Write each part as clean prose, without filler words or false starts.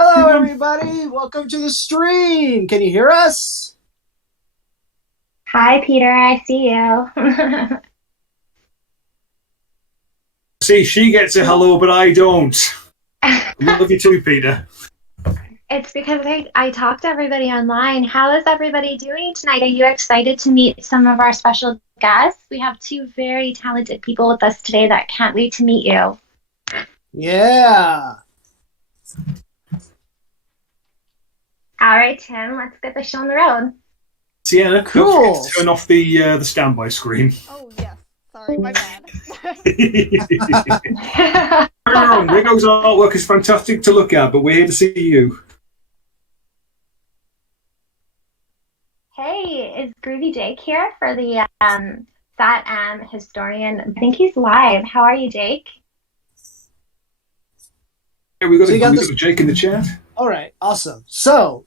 Hello, everybody. Welcome to the stream. Can you hear us? Hi, Peter. I see you. See, she gets a hello, but I don't. Love you too, Peter. It's because I talked to everybody online. How is everybody doing tonight? Are you excited to meet some of our special guests? We have two very talented people with us today that can't wait to meet you. Yeah. All right, Tim, let's get the show on the road. Sienna, Cool. don't forget to turn off the standby screen. Oh, yes. Sorry, my bad. Rigo's artwork is fantastic to look at, but we're here to see you. Hey, is Groovy Jake here for the Sat historian? I think he's live. How are you, Jake? Yeah, we got, So you got we this- got Jake in the chat. All right. Awesome. So,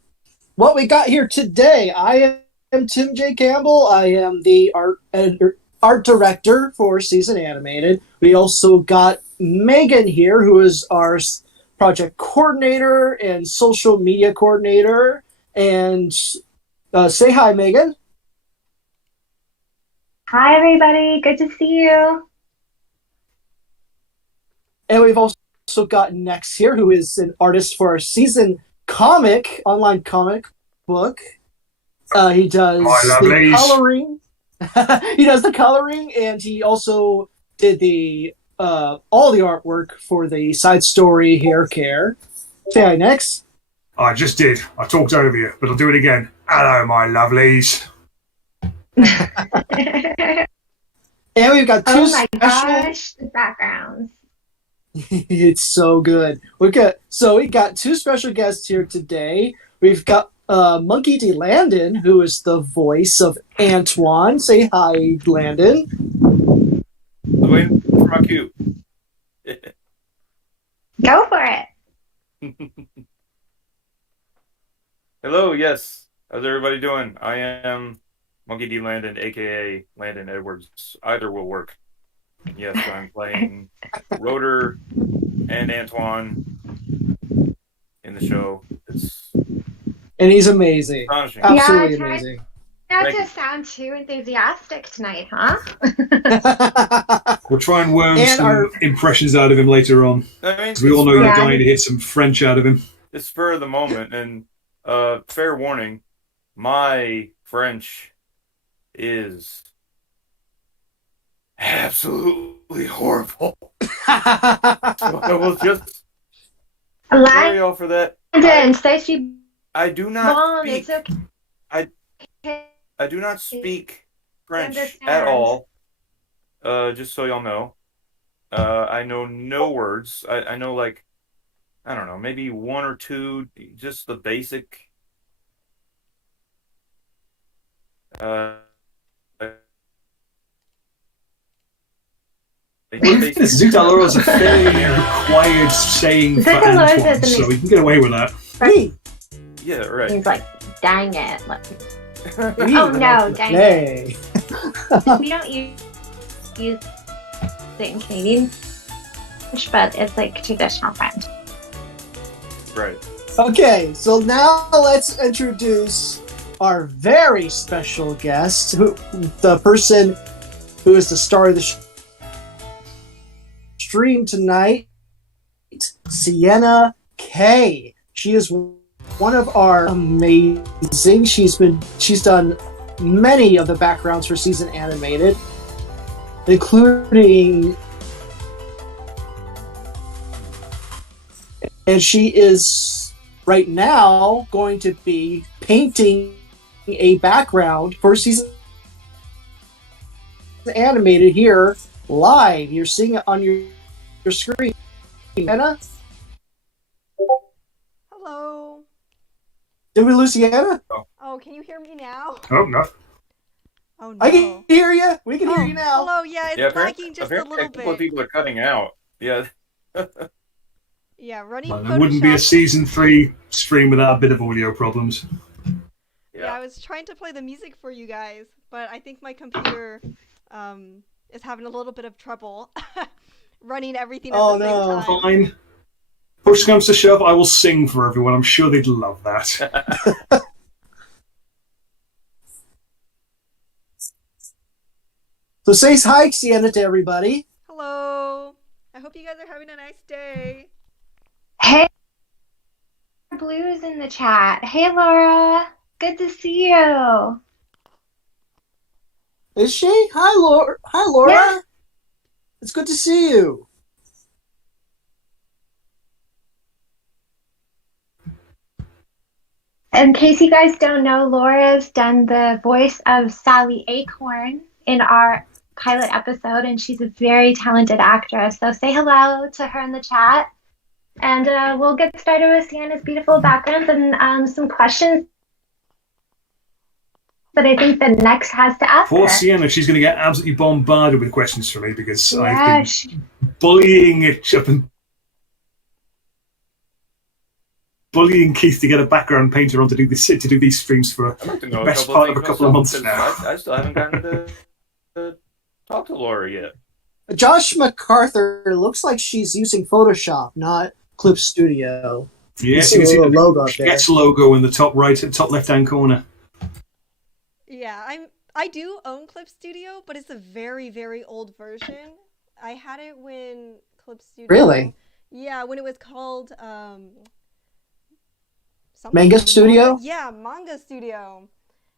what we got here today, I am Tim J. Campbell. I am the art director for Season Animated. We also got Megan here, who is our project coordinator and social media coordinator. And say hi, Megan. Hi, everybody. Good to see you. And we've also got Nex here, who is an artist for our season online comic book. He does the coloring. He does the coloring, and he also did the all the artwork for the side story Hair Care. Say hi, Nex. I just did. I talked over you, but I'll do it again. Hello, my lovelies. And we've got two Oh my special. gosh, the backgrounds. It's so good. We got two special guests here today. We've got Monkey D. Landon, who is the voice of Antoine. Say hi, Landon. Waiting for my cue. Go for it. Hello, yes. How's everybody doing? I am Monkey D. Landon, aka Landon Edwards. Either will work. And yes, I'm playing Rotor and Antoine in the show. It's And he's amazing. astonishing. Absolutely Yeah, amazing. Not Thank to you. sound too enthusiastic tonight, huh? We'll try and worm And some impressions out of him later on. I mean, Because we all know you're Yeah. dying to hit some French out of him. it's spur of the moment, and fair warning, my French is absolutely horrible. I will just sorry y'all for that. Landon, say she I do not bon. speak. It's okay. I do not speak French understand. at all. Just so y'all know. I know no words. I know, like, I don't know, maybe one or two, just the basic. Zut alors is a fairly required saying for Zut alors is Antoine, the so we can get away with that. Hey, Yeah, right. He's like, dang it. Like, hey, oh no, dang it. hey. We don't use it in Canadian, but it's like traditional French. Right. Okay, so now let's introduce our very special guest, the person who is the star of the stream tonight, Sienna K. She is one of our amazing. She's done many of the backgrounds for Season Animated, including, and she is right now going to be painting a background for Season Animated here live. You're seeing it on your screen. Sienna? Hello. Did we lose Sienna? Oh, can you hear me now? Oh, no. Oh no. I can hear you. We can hear you now. Hello. Yeah, it's Yeah, lagging just a apparently little a couple of bit. people are cutting out. Yeah. Yeah, running Well, there wouldn't be a Photoshop. season 3 stream without a bit of audio problems. Yeah, I was trying to play the music for you guys, but I think my computer is having a little bit of trouble running everything at Oh, the same no. time. Fine. push comes to shove, I will sing for everyone. I'm sure they'd love that. So say hi, Sienna, to everybody. Hello. I hope you guys are having a nice day. Hey, Blue's in the chat. Hey, Laura. Good to see you. Is she? Hi, Laura. Hi, Laura. Yeah. It's good to see you. In case you guys don't know, Laura's done the voice of Sally Acorn in our pilot episode, and she's a very talented actress. So say hello to her in the chat, and we'll get started with Sienna's beautiful background and some questions that I think the next has to ask Poor her. Sienna, she's going to get absolutely bombarded with questions from me because Yeah, I've been bullying Keith to get a background painter on to do these streams for I'd like to know the a best couple part of of a things couple of myself, months because now. I still haven't gotten to talk to Laura yet. Josh MacArthur looks like she's using Photoshop, not Clip Studio. Yes, see you can a see little the logo up there. Gets logo in the top left-hand corner. Yeah, I do own Clip Studio, but it's a very, very old version. I had it when Clip Studio... Really? Yeah, when it was called... something Manga Studio? Yeah, Manga Studio.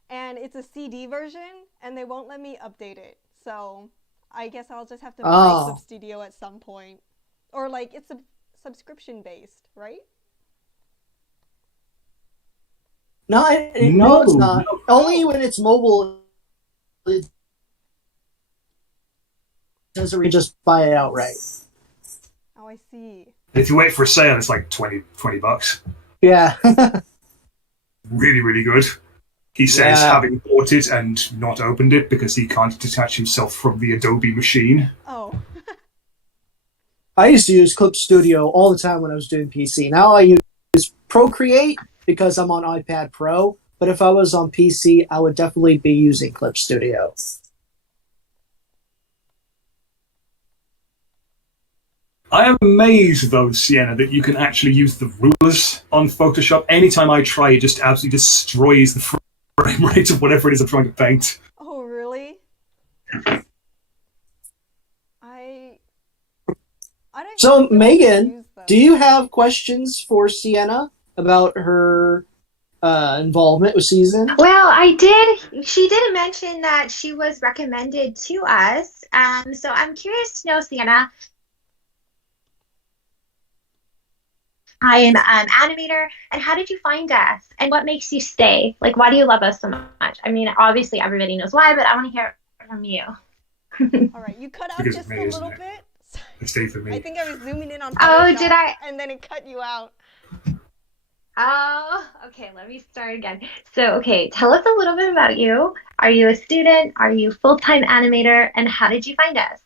And it's a CD version, and they won't let me update it. So I guess I'll just have to buy Clip Studio at some point. Or, like, it's a subscription-based, right? No, it's not. No. Only when it's mobile, it doesn't just buy it outright. Oh, I see. If you wait for a sale, it's like $20. Yeah. Really, really good. He says, Yeah. having bought it and not opened it because he can't detach himself from the Adobe machine. Oh. I used to use Clip Studio all the time when I was doing PC. Now I use Procreate because I'm on iPad Pro. But if I was on PC, I would definitely be using Clip Studio. I am amazed, though, Sienna, that you can actually use the rulers on Photoshop. Anytime I try, it just absolutely destroys the frame rate of whatever it is I'm trying to paint. Oh, really? I don't So, know how to Megan, use them. do you have questions for Sienna about her involvement with season? Well, I did. She did mention that she was recommended to us. So I'm curious to know, Sienna. I am an animator, and how did you find us? And what makes you stay? Like, why do you love us so much? I mean, obviously everybody knows why, but I want to hear it from you. All right, you cut out Because just of me, a isn't little it? bit. It stayed for me. I think I was zooming in on Oh, Photoshop, did I? and then it cut you out. Oh, okay, let me start again. So, okay, tell us a little bit about you. Are you a student? Are you a full-time animator? And how did you find us?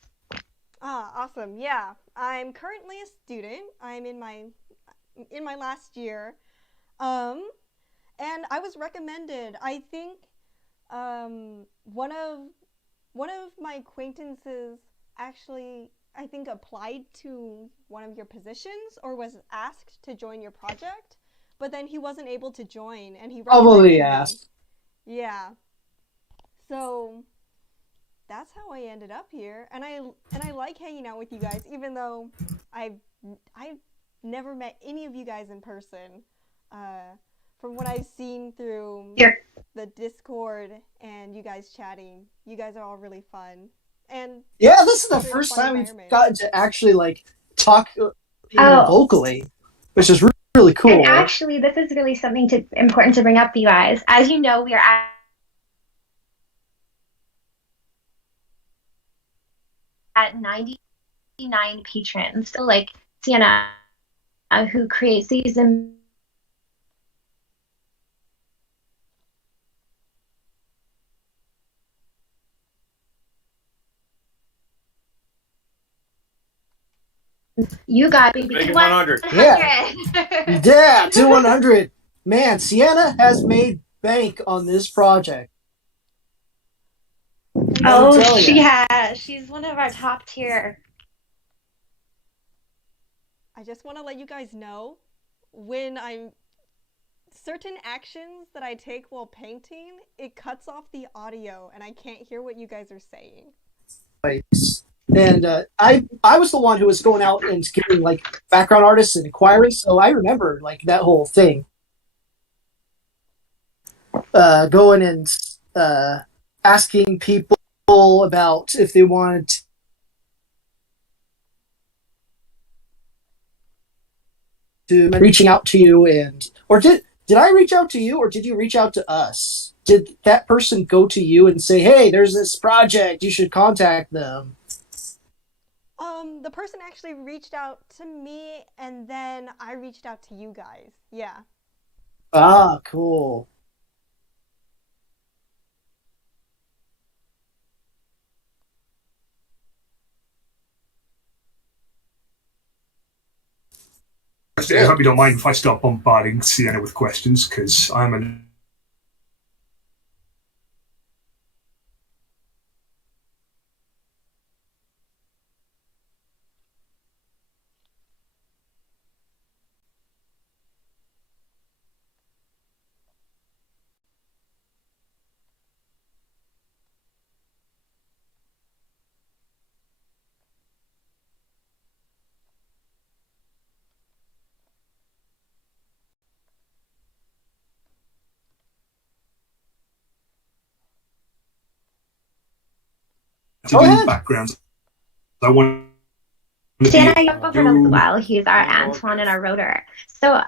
Ah, awesome. Yeah, I'm currently a student. I'm in my last year. And I was recommended. I think one of my acquaintances actually, I think, applied to one of your positions or was asked to join your project, but then he wasn't able to join, and he Probably recommended asked. me. Yeah. So that's how I ended up here, and I like hanging out with you guys, even though I've never met any of you guys in person. From what I've seen through the Discord and you guys chatting, you guys are all really fun. And Yeah, this is the Very first fun time we've environment. gotten to actually like talk even Oh. vocally, which is really cool. And actually, this is really something important to bring up for you guys. As you know, we are at 99 patrons. So, like Sienna, who creates these you got maybe Make it 100. 100. Yeah, to 100. Man, Sienna has made bank on this project. Oh, tell she ya. has. She's one of our top tier. I just want to let you guys know when I'm certain actions that I take while painting, it cuts off the audio and I can't hear what you guys are saying. And I was the one who was going out and getting like background artists and inquiring, so I remember like that whole thing. Going and asking people about if they wanted to reaching out to you, and or did I reach out to you, or did you reach out to us? Did that person go to you and say, "Hey, there's this project, you should contact them"? The person actually reached out to me, and then I reached out to you guys. Yeah. Ah, cool. I hope you don't mind if I start bombarding Sienna with questions, because I'm an to Go do ahead. backgrounds. I want Sienna, you've been with us a while. He's our Antoine and our rotor. So,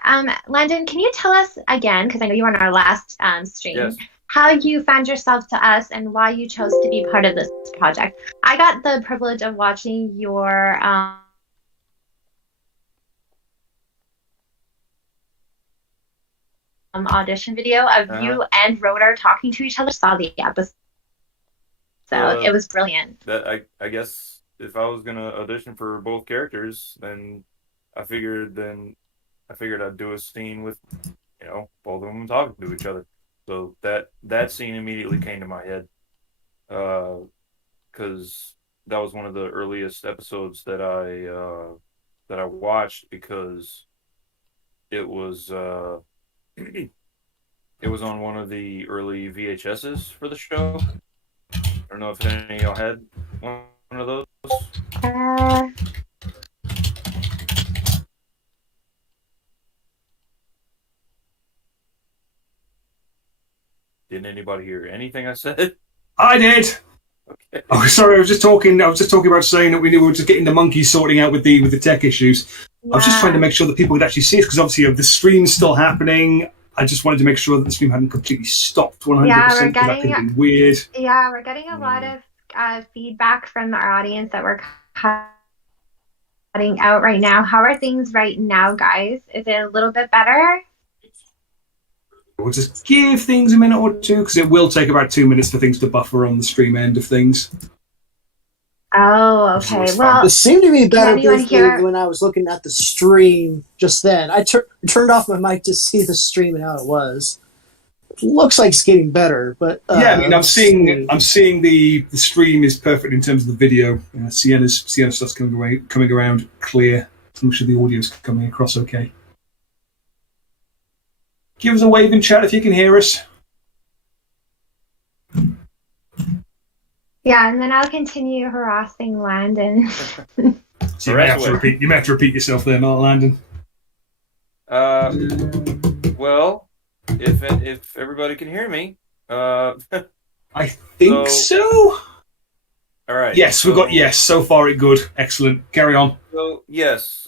Landon, can you tell us again, because I know you were on our last stream, Yes. how you found yourself to us and why you chose to be part of this project? I got the privilege of watching your audition video of you and Rotor talking to each other. Saw the episode, so it was brilliant. That I guess if I was gonna audition for both characters, then I figured I'd do a scene with, both of them talking to each other. So that scene immediately came to my head, because that was one of the earliest episodes that I watched, because it was it was on one of the early VHSs for the show. I don't know if any of y'all had one of those. Didn't anybody hear anything I said? I did. Okay. Oh, sorry. I was just talking about saying that we were just getting the monkeys sorting out with the tech issues. Yeah. I was just trying to make sure that people could actually see it, because obviously the stream's still happening. I just wanted to make sure that the stream hadn't completely stopped 100%, because that could have been weird. Yeah, we're getting a lot of feedback from our audience that we're cutting out right now. How are things right now, guys? Is it a little bit better? We'll just give things a minute or two, because it will take about 2 minutes for things to buffer on the stream end of things. Oh, okay. Well, it seemed to be better here when I was looking at the stream just then. I turned off my mic to see the stream and how it was. It looks like it's getting better, but yeah, I mean, I'm seeing the stream is perfect in terms of the video. Sienna stuff's coming around clear. I'm sure the audio's coming across okay. Give us a wave in chat if you can hear us. Yeah, and then I'll continue harassing Landon. So you may have to repeat yourself there, not Landon. Well, if everybody can hear me, I think so. All right. Yes, we've got yes. So far, it good. Excellent. Carry on. So yes,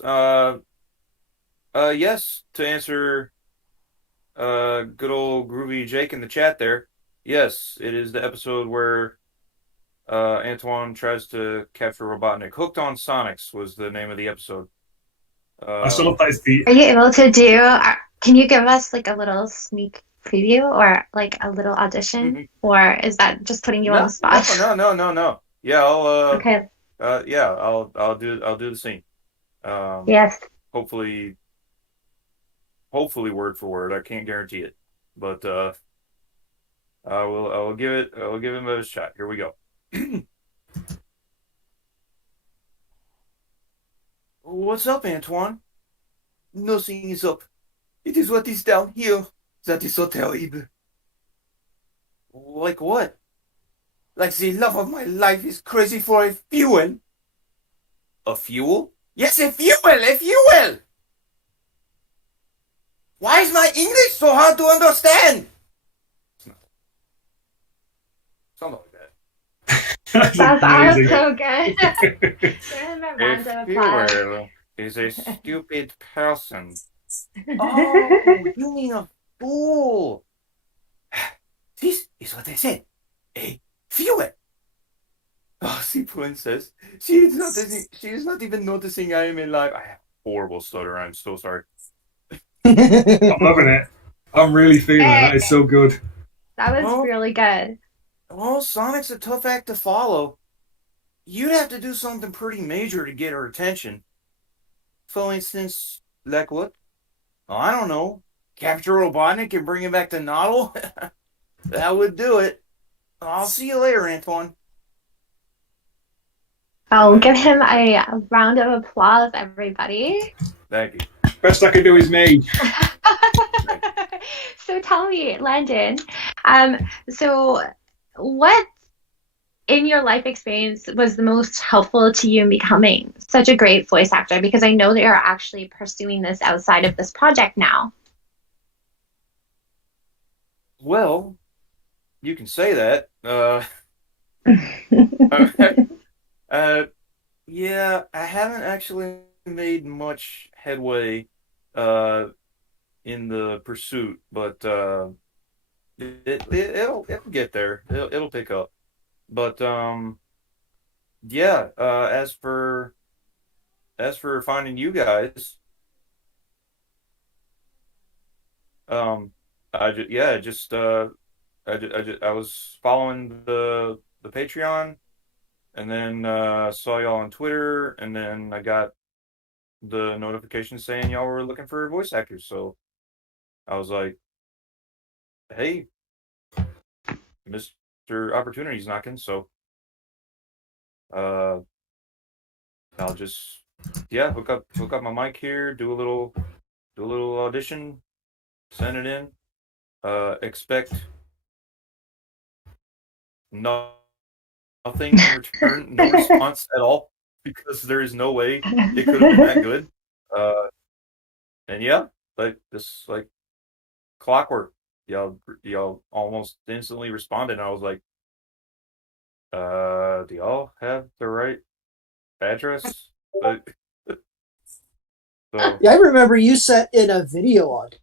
yes. To answer, good old groovy Jake in the chat there. Yes, it is the episode where Antoine tries to capture Robotnik. Hooked on Sonics was the name of the episode. I still love that is the. Are you able to do? Can you give us like a little sneak preview or like a little audition, or is that just putting you on the spot? No. Yeah, I'll. Okay. Yeah, I'll do the scene. Yes. Hopefully word for word. I can't guarantee it, but I will give him a shot. Here we go. What's up, Antoine? nothing is up. It is what is down here that is so terrible. Like what? Like the love of my life is crazy for a fuel. A fuel? Yes, a fuel! A fuel! Why is my English so hard to understand? Something like that. That's That's amazing. also good. Give him a round of applause. Fuel is a stupid person. Oh, you mean a fool? This is what I said. A fuel. Oh, see, princess. She is not even noticing I am alive. I have horrible stutter. I'm so sorry. I'm loving it. I'm really feeling it. That is so good. That was Oh. really good. Well, Sonic's a tough act to follow. You'd have to do something pretty major to get her attention. For instance, like what? Oh, I don't know. Capture Robotnik and bring him back to Noddle? That would do it. I'll see you later, Antoine. Oh, give him a round of applause, everybody. Thank you. Best I can do is me. So tell me, Landon, so what in your life experience was the most helpful to you in becoming such a great voice actor? Because I know that you're actually pursuing this outside of this project now. Well, you can say that. Yeah, I haven't actually made much headway uh, in the pursuit, but it'll get there. It'll pick up. But yeah. As for finding you guys, um, I was following the Patreon, and then saw y'all on Twitter, and then I got the notification saying y'all were looking for voice actors. So I was like, "Hey, Mr. Opportunity's knocking." So uh, I'll just hook up my mic here, do a little audition, send it in. Expect nothing in return, no response at all, because there is no way it could have been that good. Uh, and yeah, like clockwork. Y'all almost instantly responded, and I was like, do y'all have the right address? But, so Yeah, I remember you sent in a video audition.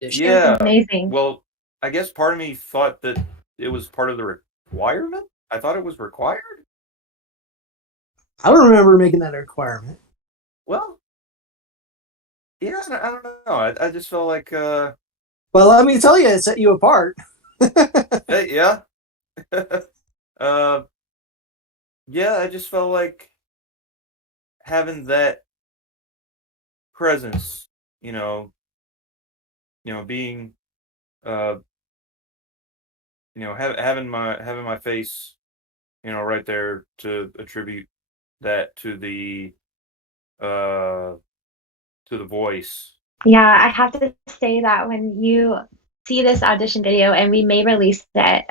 It was yeah, amazing. well, I guess part of me thought that it was part of the requirement. I thought it was required. I don't remember making that a requirement. Well, yeah, I don't know. I just felt like, Well, let me tell you, it set you apart. hey, yeah, uh, yeah. I just felt like having that presence, being, uh, having my face, right there to attribute that uh, to the voice. Yeah, I have to say that when you see this audition video, and we may release it,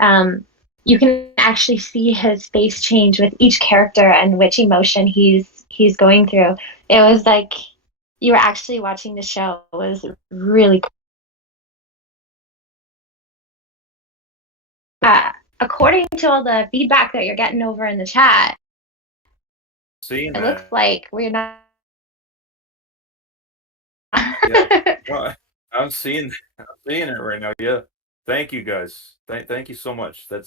you can actually see his face change with each character and which emotion he's going through. It was like you were actually watching the show. It was really cool. According to all the feedback that you're getting over in the chat, Seeing it looks that, like we're not. yeah. Well, I'm seeing it right now. Yeah. Thank you guys. Thank you so much. That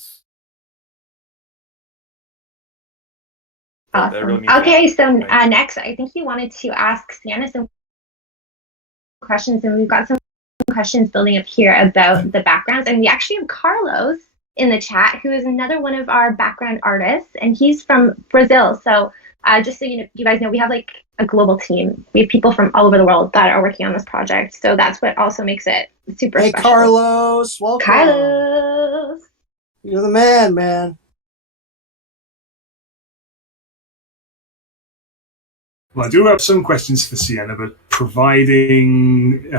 really Awesome. means a lot. Okay, so Thank you. next, I think you wanted to ask Sienna some questions, and we've got some questions building up here about the backgrounds. And we actually have Carlos in the chat, who is another one of our background artists, and he's from Brazil. So just so you guys know, we have like a global team. We have people from all over the world that are working on this project. So that's what also makes it super Hey, special. Carlos, welcome. Carlos. You're the man, man. Well, I do have some questions for Sienna, but providing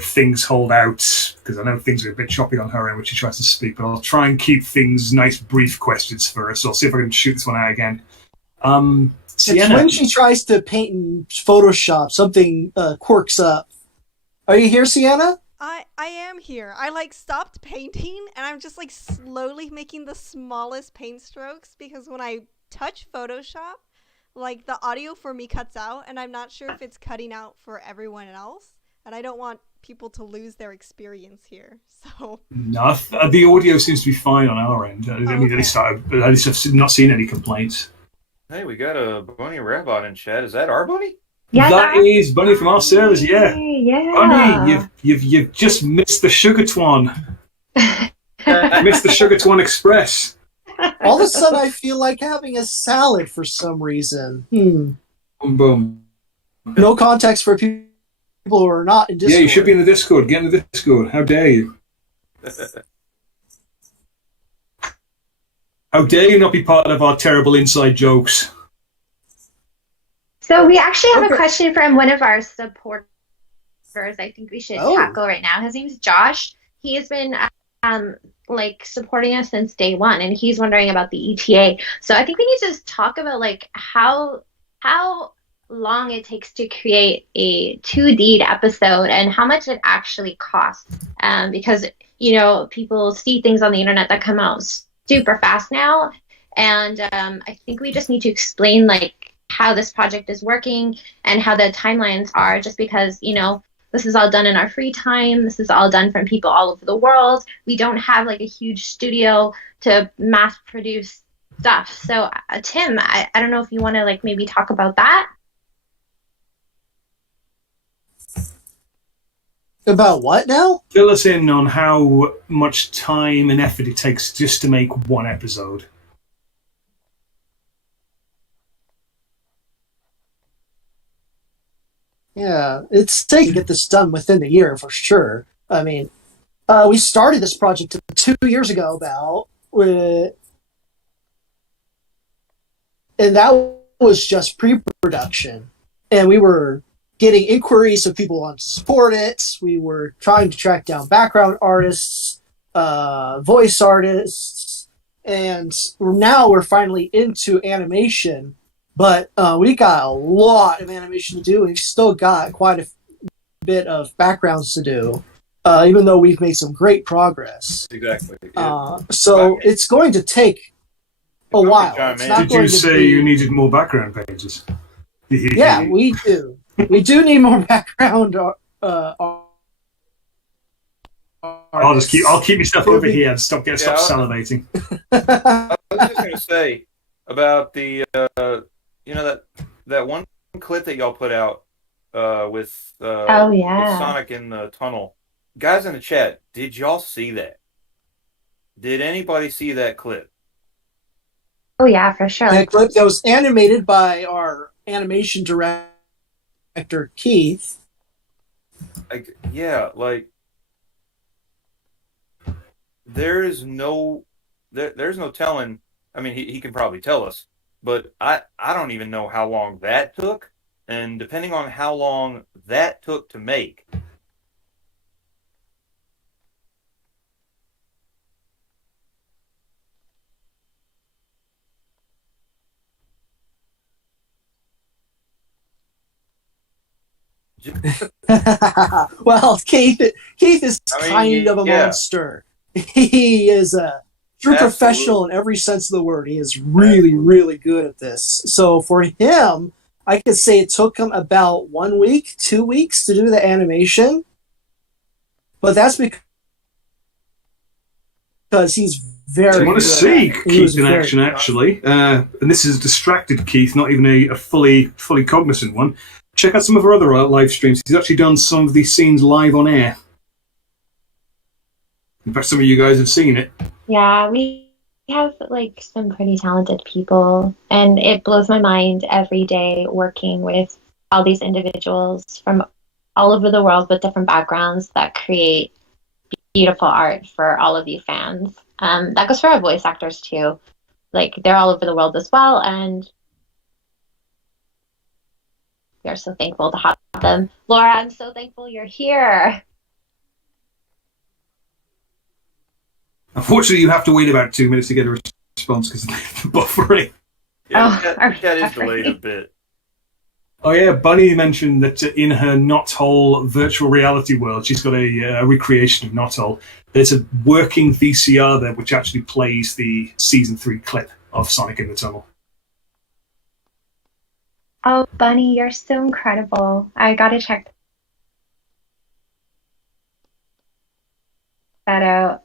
things hold out, because I know things are a bit choppy on her end when she tries to speak, but I'll try and keep things nice, brief questions for her. So I'll see if I can shoot this one out again. Sienna. It's when she tries to paint in Photoshop, something quirks up. Are you here, Sienna? I am here. I like stopped painting and I'm just like slowly making the smallest paint strokes because when I touch Photoshop, like the audio for me cuts out and I'm not sure if it's cutting out for everyone else, and I don't want people to lose their experience here. So No, the audio seems to be fine on our end. I mean, okay. at least I've not seen any complaints. Hey, we got a Bunny Rabot in chat. Is that our Bunny? Yeah, That is Bunny from our servers, yeah. Yeah. Bunny, you've just missed the Sugartwan. Missed the Sugartwan Express. All of a sudden, I feel like having a salad for some reason. Boom, boom. No context for people who are not in Discord. Yeah, you should be in the Discord. Get in the Discord. How dare you? How dare you not be part of our terrible inside jokes? So we actually have a question from one of our supporters. I think we should Oh. tackle right now. His name's Josh. He has been like supporting us since day one, and he's wondering about the ETA. So I think we need to just talk about like how long it takes to create a 2D episode and how much it actually costs. Because you know people see things on the internet that come out super fast now, and I think we just need to explain like how this project is working and how the timelines are, just because, you know, this is all done in our free time. This is all done from people all over the world. We don't have like a huge studio to mass produce stuff. So Tim, I don't know if you want to like maybe talk about that. About what now? Fill us in on how much time and effort it takes just to make one episode. Yeah, it's taking to get this done within the year for sure. I mean, we started this project 2 years ago and that was just pre-production. And we were getting inquiries of people wanting to support it. We were trying to track down background artists, voice artists, and now we're finally into animation. But we got a lot of animation to do. We've still got quite a bit of backgrounds to do, even though we've made some great progress. Exactly. So it's going to take a while. It's not Did you going to say be- you needed more background pages? Yeah, we do. We do need more background. I'll keep myself over here and stop salivating. I was just gonna say about the you know that one clip that y'all put out with Oh, yeah. with Sonic in the tunnel. Guys in the chat, did y'all see that? Did anybody see that clip? Oh yeah, for sure. That clip that was animated by our animation director Keith. There's no telling. I mean, he can probably tell us, but I don't even know how long that took, and depending on how long that took to make. Well, Keith is kind of a monster. He is a true professional in every sense of the word. He is really, really good at this. So for him, I could say it took him about 1 week, 2 weeks to do the animation. But that's because he's very I want to good. see He was Keith in very action, good. actually. And this is a distracted Keith, not even a fully cognizant one. Check out some of our other live streams. He's actually done some of these scenes live on air. In fact, some of you guys have seen it. Yeah, we have like some pretty talented people, and it blows my mind every day working with all these individuals from all over the world with different backgrounds that create beautiful art for all of you fans. That goes for our voice actors too. Like they're all over the world as well, and We are so thankful to have them. Laura, I'm so thankful you're here. Unfortunately, you have to wait about 2 minutes to get a response because of the buffering. Yeah, that is delayed a bit. Oh yeah, Bunny mentioned that in her Knothole virtual reality world, she's got a recreation of Knothole. There's a working VCR there which actually plays the season 3 clip of Sonic in the Tunnel. Oh, Bunny, you're so incredible. I gotta check that out.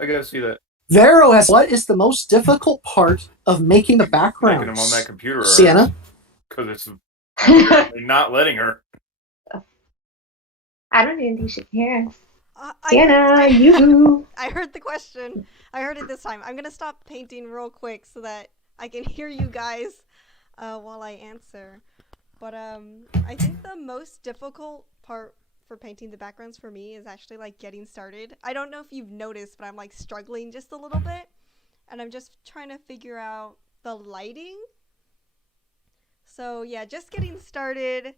I gotta see that. Vero has what is the most difficult part of making the Making background? them on that computer. Sienna? Because it's not letting her. I don't even think she can hear us. Sienna, you. I heard the question. I heard it this time. I'm gonna stop painting real quick so that I can hear you guys while I answer. But I think the most difficult part for painting the backgrounds for me is actually like getting started. I don't know if you've noticed, but I'm like struggling just a little bit, and I'm just trying to figure out the lighting. So yeah, just getting started,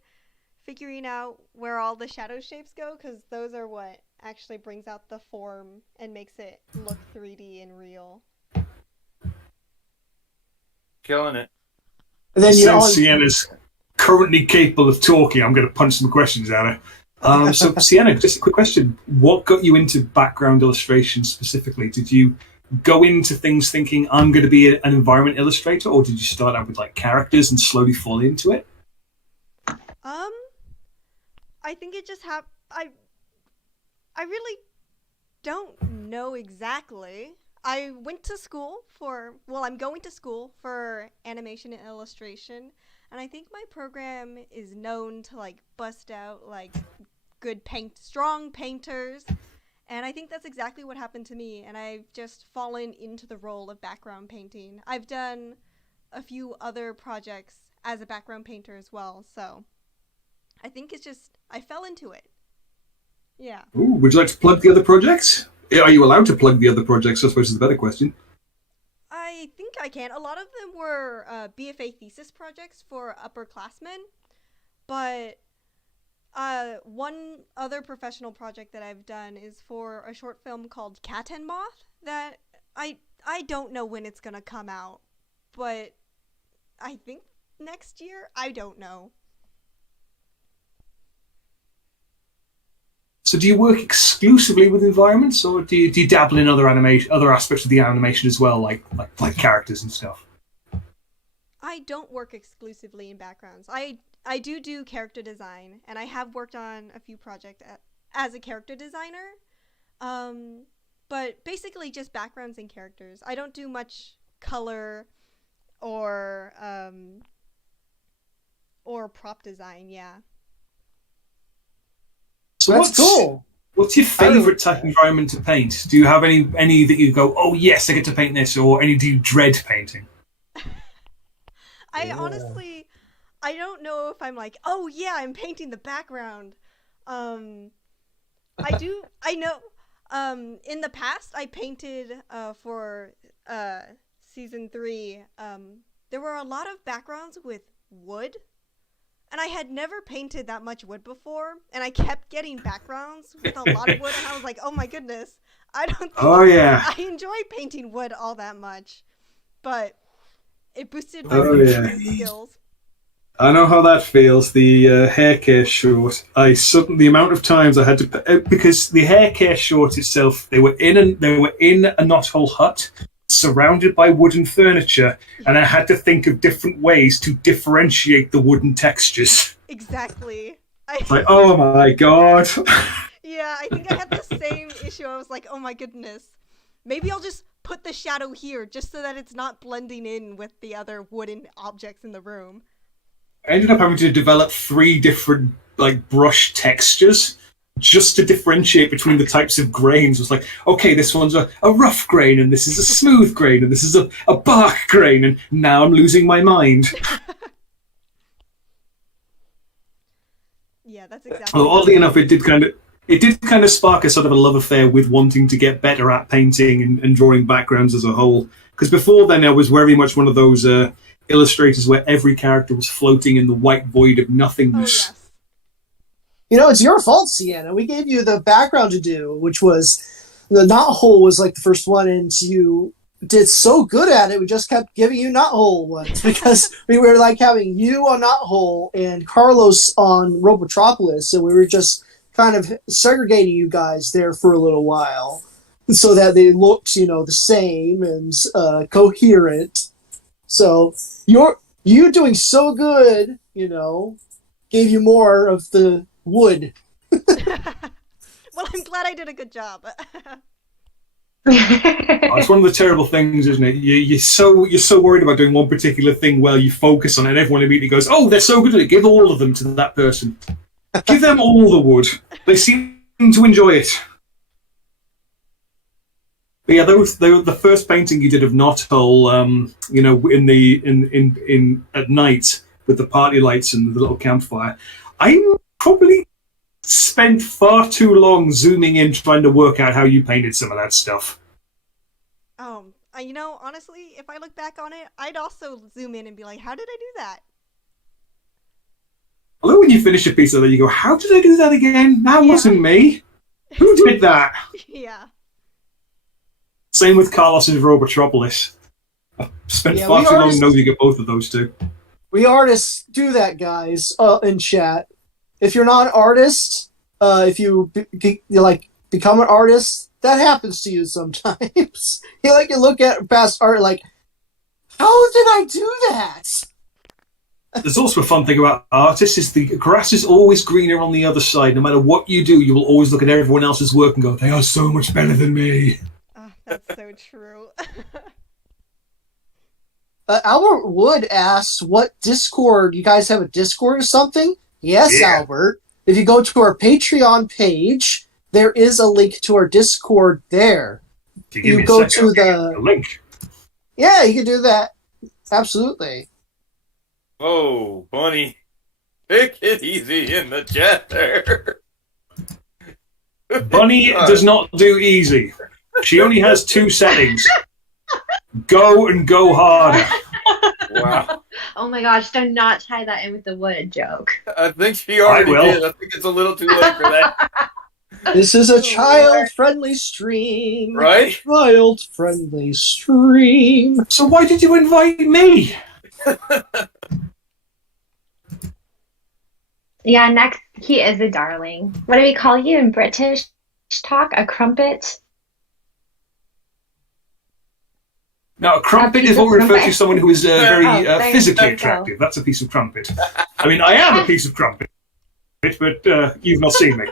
figuring out where all the shadow shapes go, because those are what actually brings out the form and makes it look 3D and real. Killing it. And then you Since Sienna's currently capable of talking, I'm going to punch some questions at her. So, Sienna, just a quick question. What got you into background illustration specifically? Did you go into things thinking, I'm going to be an environment illustrator, or did you start out with like characters and slowly fall into it? I think it just I really don't know exactly. I went to school I'm going to school for animation and illustration, and I think my program is known to like bust out like strong painters, and I think that's exactly what happened to me, and I've just fallen into the role of background painting. I've done a few other projects as a background painter as well, so I think it's just I fell into it. Yeah. Ooh, would you like to plug the other projects? Are you allowed to plug the other projects? I suppose is the better question. I think I can. A lot of them were BFA thesis projects for upperclassmen, but one other professional project that I've done is for a short film called Cat and Moth that I don't know when it's gonna come out, but I think next year. I don't know. So do you work exclusively with environments, or do you dabble in other aspects of the animation as well, like characters and stuff? I don't work exclusively in backgrounds. I do character design, and I have worked on a few projects as a character designer. But basically just backgrounds and characters. I don't do much color or prop design. Yeah. So that's cool. What's your favorite type of environment to paint? Do you have any that you go, oh yes, I get to paint this, or any do you dread painting? Honestly, I don't know if I'm like, oh yeah, I'm painting the background. I know. In the past, I painted for season 3. There were a lot of backgrounds with wood. And I had never painted that much wood before, and I kept getting backgrounds with a lot of wood, and I was like, oh my goodness, I don't think I enjoy painting wood all that much. But it boosted my skills. I know how that feels. The hair care short. The amount of times I had to because the hair care short itself, they were in a knothole hut, surrounded by wooden furniture, and I had to think of different ways to differentiate the wooden textures. Exactly. Like, oh my god. Yeah, I think I had the same issue. I was like, oh my goodness. Maybe I'll just put the shadow here just so that it's not blending in with the other wooden objects in the room. I ended up having to develop 3 different brush textures just to differentiate between the types of grains. It was like, okay, this one's a rough grain, and this is a smooth grain, and this is a bark grain, and now I'm losing my mind. Yeah, that's exactly. Oddly enough, it it did kind of spark a sort of a love affair with wanting to get better at painting and drawing backgrounds as a whole. Because before then, I was very much one of those illustrators where every character was floating in the white void of nothingness. Oh, yes. You know, it's your fault, Sienna. We gave you the background to do, which was the knot hole was like the first one, and you did so good at it. We just kept giving you knot hole ones because we were like having you on knot hole and Carlos on Robotropolis, and we were just kind of segregating you guys there for a little while so that they looked, the same and coherent. So you doing so good, gave you more of the wood. Well, I'm glad I did a good job. It's one of the terrible things, isn't it? You're so worried about doing one particular thing well, you focus on it, and everyone immediately goes, "Oh, they're so good at it. Give all of them to that person. Give them all the wood. They seem to enjoy it." But yeah, the first painting you did of Knothole, in at night with the party lights and the little campfire. I probably spent far too long zooming in trying to work out how you painted some of that stuff. Honestly, if I look back on it, I'd also zoom in and be like, how did I do that? Although when you finish a piece of that, you go, how did I do that again? That wasn't me. Who did that? Yeah. Same with Carlos's Robotropolis. I spent far too long nosing at both of those two. We artists do that, guys, in chat. If you're not an artist, if you become an artist, that happens to you sometimes. You look at past art like, how did I do that? There's also a fun thing about artists is the grass is always greener on the other side. No matter what you do, you will always look at everyone else's work and go, they are so much better than me. Oh, that's so true. Albert Wood asks, what Discord? You guys have a Discord or something? Yes, yeah. Albert. If you go to our Patreon page, there is a link to our Discord there. You go to the link. Yeah, you can do that. Absolutely. Oh, Bunny. Take it easy in the chat there. Bunny does not do easy. She only has 2 settings. Go and go harder. Wow. Oh my gosh, do not tie that in with the wood joke. I think she already did. I think it's a little too late for that. This is a child-friendly stream. Right? Child-friendly stream. So why did you invite me? Yeah, next, he is a darling. What do we call you in British talk? A crumpet? Now, a crumpet is what we refer to someone who is very physically attractive. That's a piece of crumpet. I mean, I am a piece of crumpet, but you've not seen me.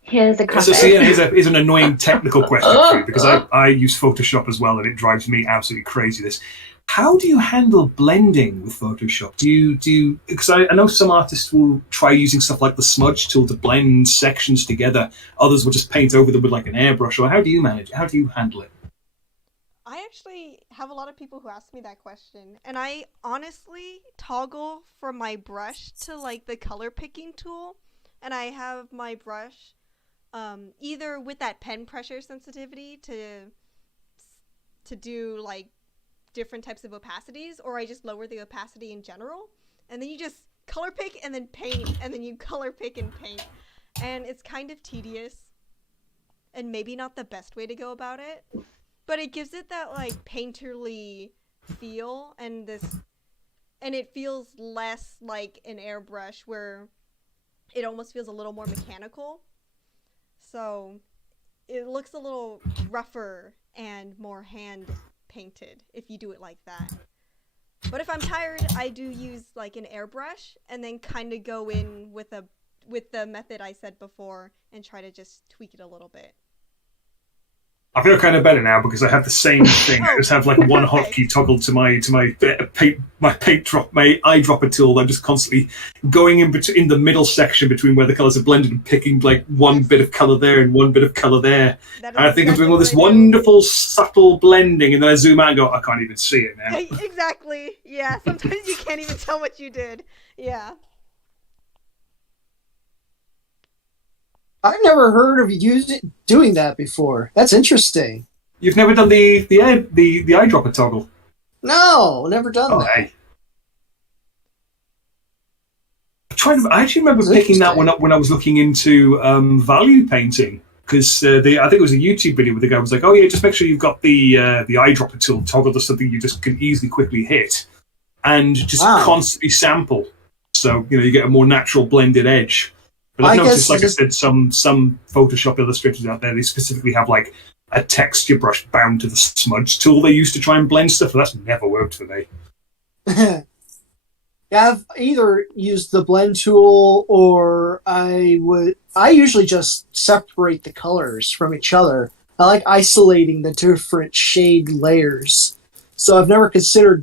Here's a crumpet. So, Sienna, here's an annoying technical question for you, because I use Photoshop as well, and it drives me absolutely crazy. How do you handle blending with Photoshop? Do you? Because I know some artists will try using stuff like the smudge tool to blend sections together. Others will just paint over them with like an airbrush. Or how do you manage it? How do you handle it? I actually have a lot of people who ask me that question, and I honestly toggle from my brush to like the color picking tool, and I have my brush either with that pen pressure sensitivity to do like different types of opacities, or I just lower the opacity in general, and then you just color pick and then paint, and then you color pick and paint, and it's kind of tedious and maybe not the best way to go about it, but it gives it that like painterly feel, and it feels less like an airbrush where it almost feels a little more mechanical, so it looks a little rougher and more hand painted if you do it like that. But if I'm tired, I do use like an airbrush and then kind of go in with the method I said before and try to just tweak it a little bit. I feel kind of better now because I have the same thing. I just have like one hotkey toggled to my eyedropper tool. I'm just constantly going in the middle section between where the colors are blended and picking like one bit of color there and one bit of color there. And I think I'm doing all this wonderful subtle blending, and then I zoom out and go, I can't even see it now. Exactly. Yeah. Sometimes you can't even tell what you did. Yeah. I've never heard of doing that before. That's interesting. You've never done the eyedropper toggle? No, never done that. Hey. I actually remember picking that one up when I was looking into value painting, because I think it was a YouTube video where the guy was like, "Oh yeah, just make sure you've got the eyedropper tool toggled to something you just can easily quickly hit, and just constantly sample, so you get a more natural blended edge." But I've noticed, like I said, some Photoshop illustrators out there, they specifically have like a texture brush bound to the smudge tool they use to try and blend stuff, and that's never worked for me. Yeah, I've either used the blend tool, or I usually just separate the colors from each other. I like isolating the different shade layers. So I've never considered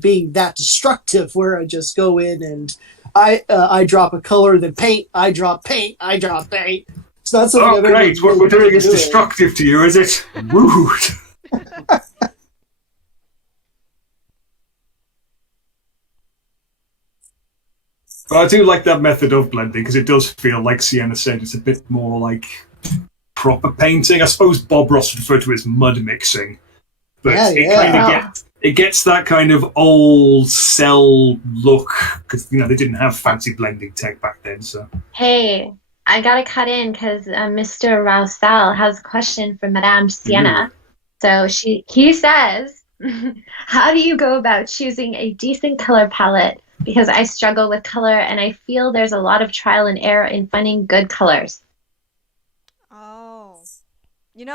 being that destructive, where I just go in and I drop a color, then paint, I drop paint, I drop paint. It's not something I've great. ever What we're doing is destructive to you, is it? Rude. But I do like that method of blending, because it does feel, like Sienna said, it's a bit more like proper painting. I suppose Bob Ross would refer to it as mud mixing. But it gets that kind of old cell look, because they didn't have fancy blending tech back then. So hey, I gotta cut in because Mr. Rousel has a question for Madame Sienna. So he says, how do you go about choosing a decent color palette? Because I struggle with color and I feel there's a lot of trial and error in finding good colors.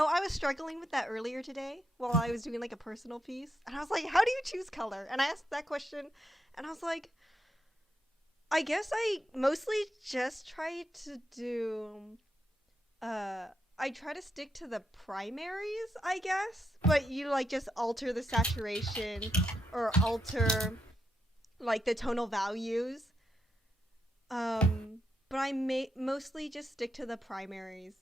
I was struggling with that earlier today while I was doing like a personal piece. And I was like, how do you choose color? And I asked that question and I was like, I guess I mostly just try to do, I try to stick to the primaries, I guess. But you like just alter the saturation or alter like the tonal values. But I mostly just stick to the primaries,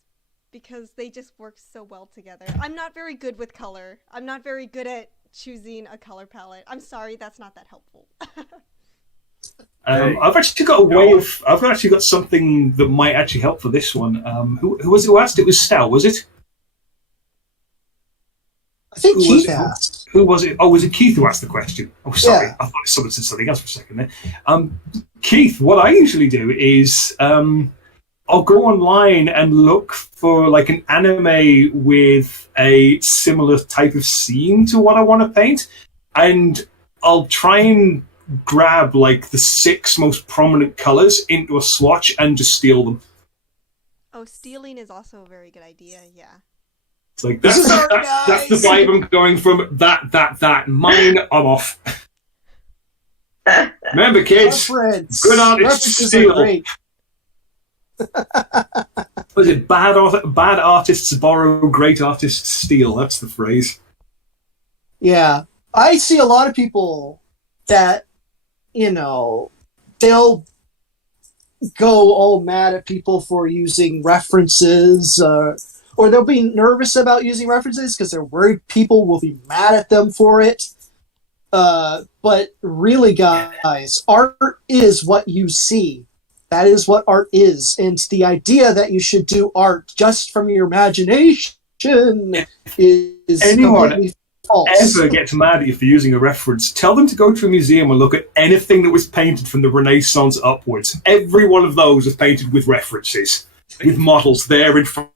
because they just work so well together. I'm not very good with color. I'm not very good at choosing a color palette. I'm sorry, that's not that helpful. I've actually got I've actually got something that might actually help for this one. Who was it who asked? It was Stout, was it? I think Keith asked. Who was it? Oh, was it Keith who asked the question? Oh, sorry. Yeah. I thought someone said something else for a second there. Keith, what I usually do is I'll go online and look for like an anime with a similar type of scene to what I want to paint, and I'll try and grab like the 6 most prominent colors into a swatch and just steal them. Oh, stealing is also a very good idea. Yeah. It's like that's the vibe I'm going from. That mine. I'm off. Remember, kids, good artists steal. Was it bad artists borrow, great artists steal? That's the phrase. Yeah, I see a lot of people that they'll go all mad at people for using references, or they'll be nervous about using references because they're worried people will be mad at them for it. But really, guys, art is what you see. That is what art is. And the idea that you should do art just from your imagination is completely false. Ever gets mad at you for using a reference, tell them to go to a museum and look at anything that was painted from the Renaissance upwards. Every one of those was painted with references, with models there in front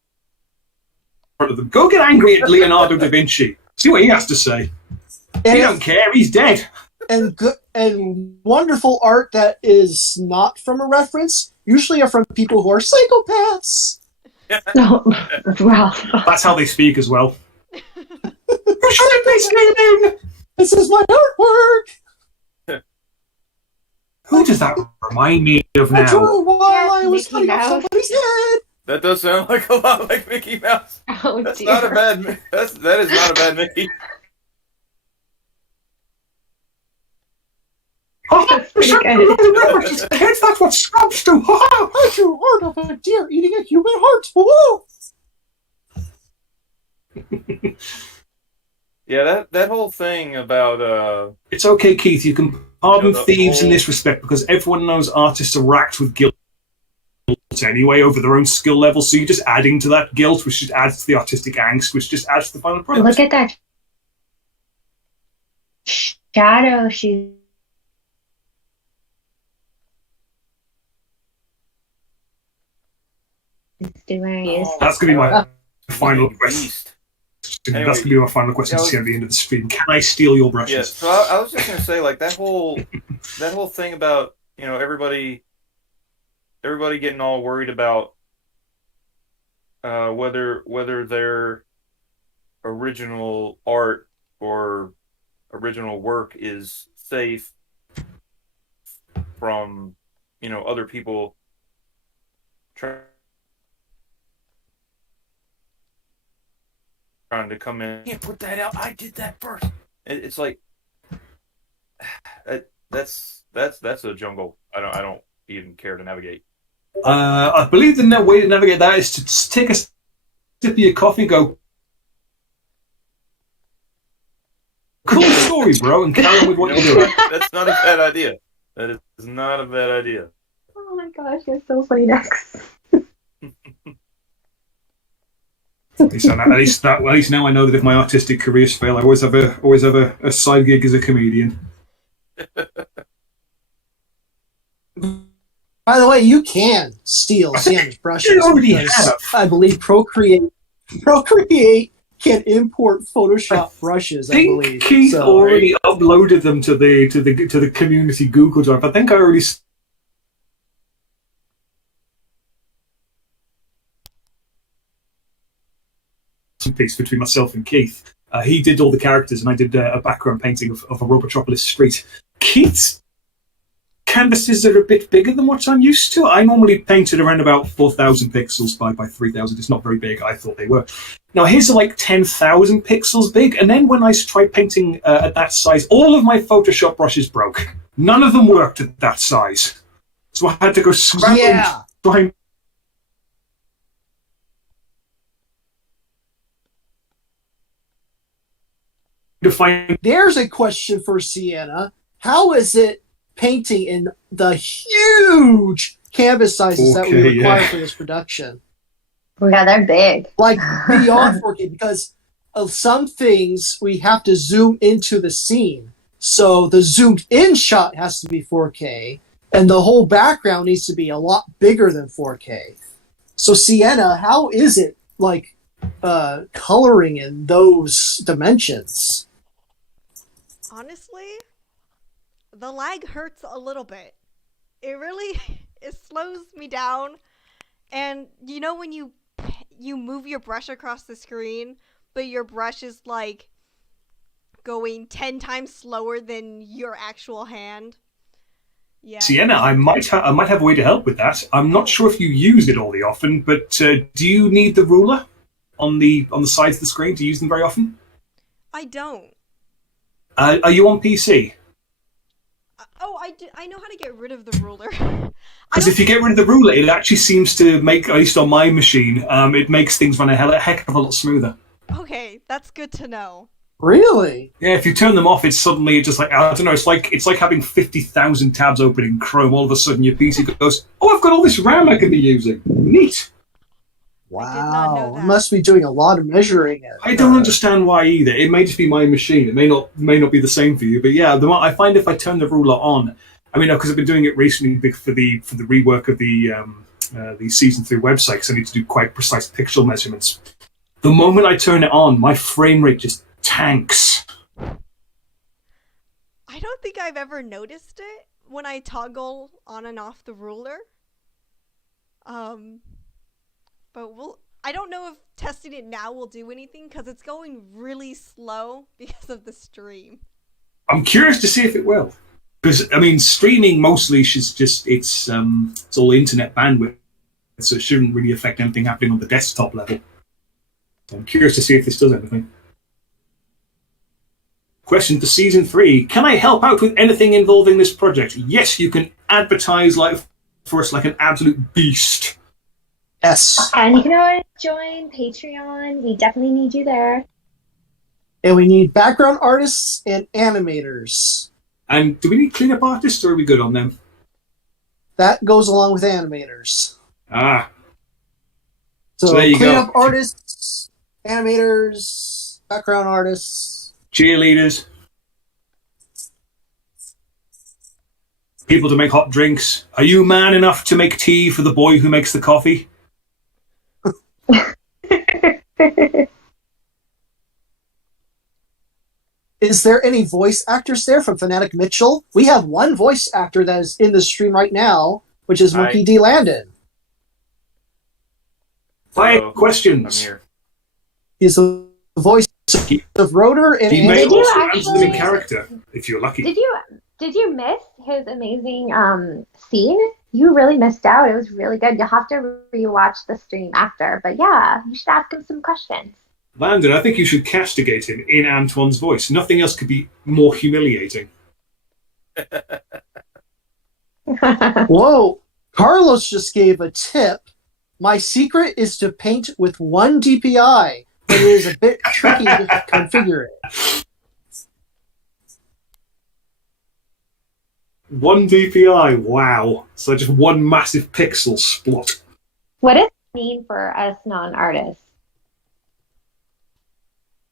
of them. Go get angry at Leonardo da Vinci. See what he has to say. He don't care. He's dead. And good and wonderful art that is not from a reference usually are from people who are psychopaths. No, well, that's how they speak as well. Who should I be screaming? This is my artwork. Who does that remind me of now? I drew while I was cutting off somebody's head. That does sound like a lot like Mickey Mouse. Oh, That's dear. not a bad. That is not a bad Mickey. That's pretty good. Kids, that's what scrubs do. Hide your heart of a deer eating a human heart. Woo! Yeah, that whole thing about It's okay, Keith. You can pardon the thieves in whole- this respect because everyone knows artists are racked with guilt anyway over their own skill level. So you're just adding to that guilt, which just adds to the artistic angst, which just adds to the final product. Look at that shadow she's doing. That's going to be my final question. beast. That's going to be my final question to see at the end of the stream. Can I steal your brushes? Yeah, so I was just gonna say, like, that whole thing about, you know, everybody getting all worried about whether their original art or original work is safe from, you know, other people trying to come in. Can't put that out. I did that first. It's like that's a jungle. I don't even care to navigate. I believe the way to navigate that is to just take a sip of your coffee and go, cool story, bro, and carry on with what you're doing. That's not a bad idea. That is not a bad idea. Oh my gosh, you're so funny, Next. At least now I know that if my artistic careers fail, I always have a side gig as a comedian. By the way, you can steal Sienna's brushes. You already because have. I believe Procreate can import Photoshop brushes. I believe Keith so. already uploaded them to the community Google Drive. I think I already. Some piece between myself and Keith. He did all the characters, and I did a background painting of a Robotropolis street. Keith's canvases are a bit bigger than what I'm used to. I normally painted around about 4,000 pixels by 3,000. It's not very big. I thought they were. Now his are like 10,000 pixels big, and then when I tried painting at that size, all of my Photoshop brushes broke. None of them worked at that size, so I had to go scrambling Yeah. to try and to find. There's a question for Sienna. How is it painting in the huge canvas sizes that we Okay, require yeah. for this production? Yeah, they're big. Like beyond 4K, because of some things we have to zoom into the scene. So the zoomed in shot has to be 4K, and the whole background needs to be a lot bigger than 4K. So Sienna, how is it like coloring in those dimensions? Honestly, the lag hurts a little bit. It really it slows me down. And you know when you move your brush across the screen, but your brush is like going 10 times slower than your actual hand? Yeah. Sienna, I might have a way to help with that. I'm not sure if you use it all the often, but do you need the ruler on the sides of the screen? Do you use them very often? I don't. Are you on PC? I know how to get rid of the ruler. Because if you get rid of the ruler, it actually seems to make, at least on my machine, it makes things run a heck of a lot smoother. Okay, that's good to know. Really? Yeah, if you turn them off, it's suddenly just like, I don't know, it's like having 50,000 tabs open in Chrome. All of a sudden your PC goes, oh, I've got all this RAM I can be using. Neat. I did not know Wow. that. It must be doing a lot of measuring. I don't understand why either. It may just be my machine. It may not be the same for you. But yeah, I find if I turn the ruler on, I mean, because I've been doing it recently for the rework of the season 3 website, because I need to do quite precise pixel measurements. The moment I turn it on, my frame rate just tanks. I don't think I've ever noticed it when I toggle on and off the ruler. But I don't know if testing it now will do anything because it's going really slow because of the stream. I'm curious to see if it will. Because, I mean, streaming mostly is just, it's all internet bandwidth. so it shouldn't really affect anything happening on the desktop level. I'm curious to see if this does anything. Question for Season 3. Can I help out with anything involving this project? Yes, you can advertise for us like an absolute beast. Yes. And you can always join Patreon. We definitely need you there. And we need background artists and animators. And do we need cleanup artists, or are we good on them? That goes along with animators. Ah. So there you cleanup go. artists, animators, background artists. Cheerleaders. People to make hot drinks. Are you man enough to make tea for the boy who makes the coffee? Is there any voice actors there from Fanatic Mitchell? We have one voice actor that is in the stream right now, which is Monkey D. Landon. Five questions. I'm here. He's the voice of Rotor and He may Did you also answer actually- them in character, if you're lucky. Did you miss his amazing scene? You really missed out. It was really good. You'll have to rewatch the stream after. But yeah, you should ask him some questions. Landon, I think you should castigate him in Antoine's voice. Nothing else could be more humiliating. Whoa! Carlos just gave a tip. My secret is to paint with 1 DPI, but it is a bit tricky to configure it. 1 DPI, wow. So just one massive pixel splot. What does it mean for us non-artists?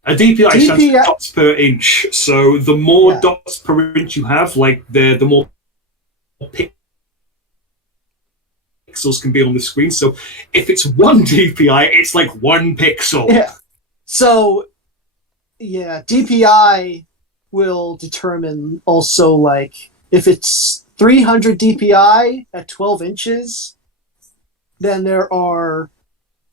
A DPI stands DPI for dots per inch. So the more Yeah. dots per inch you have, like the more pixels can be on the screen. So if it's 1 DPI, it's like 1 pixel. Yeah. So, yeah, DPI will determine also, like, if it's 300 DPI at 12 inches, then there are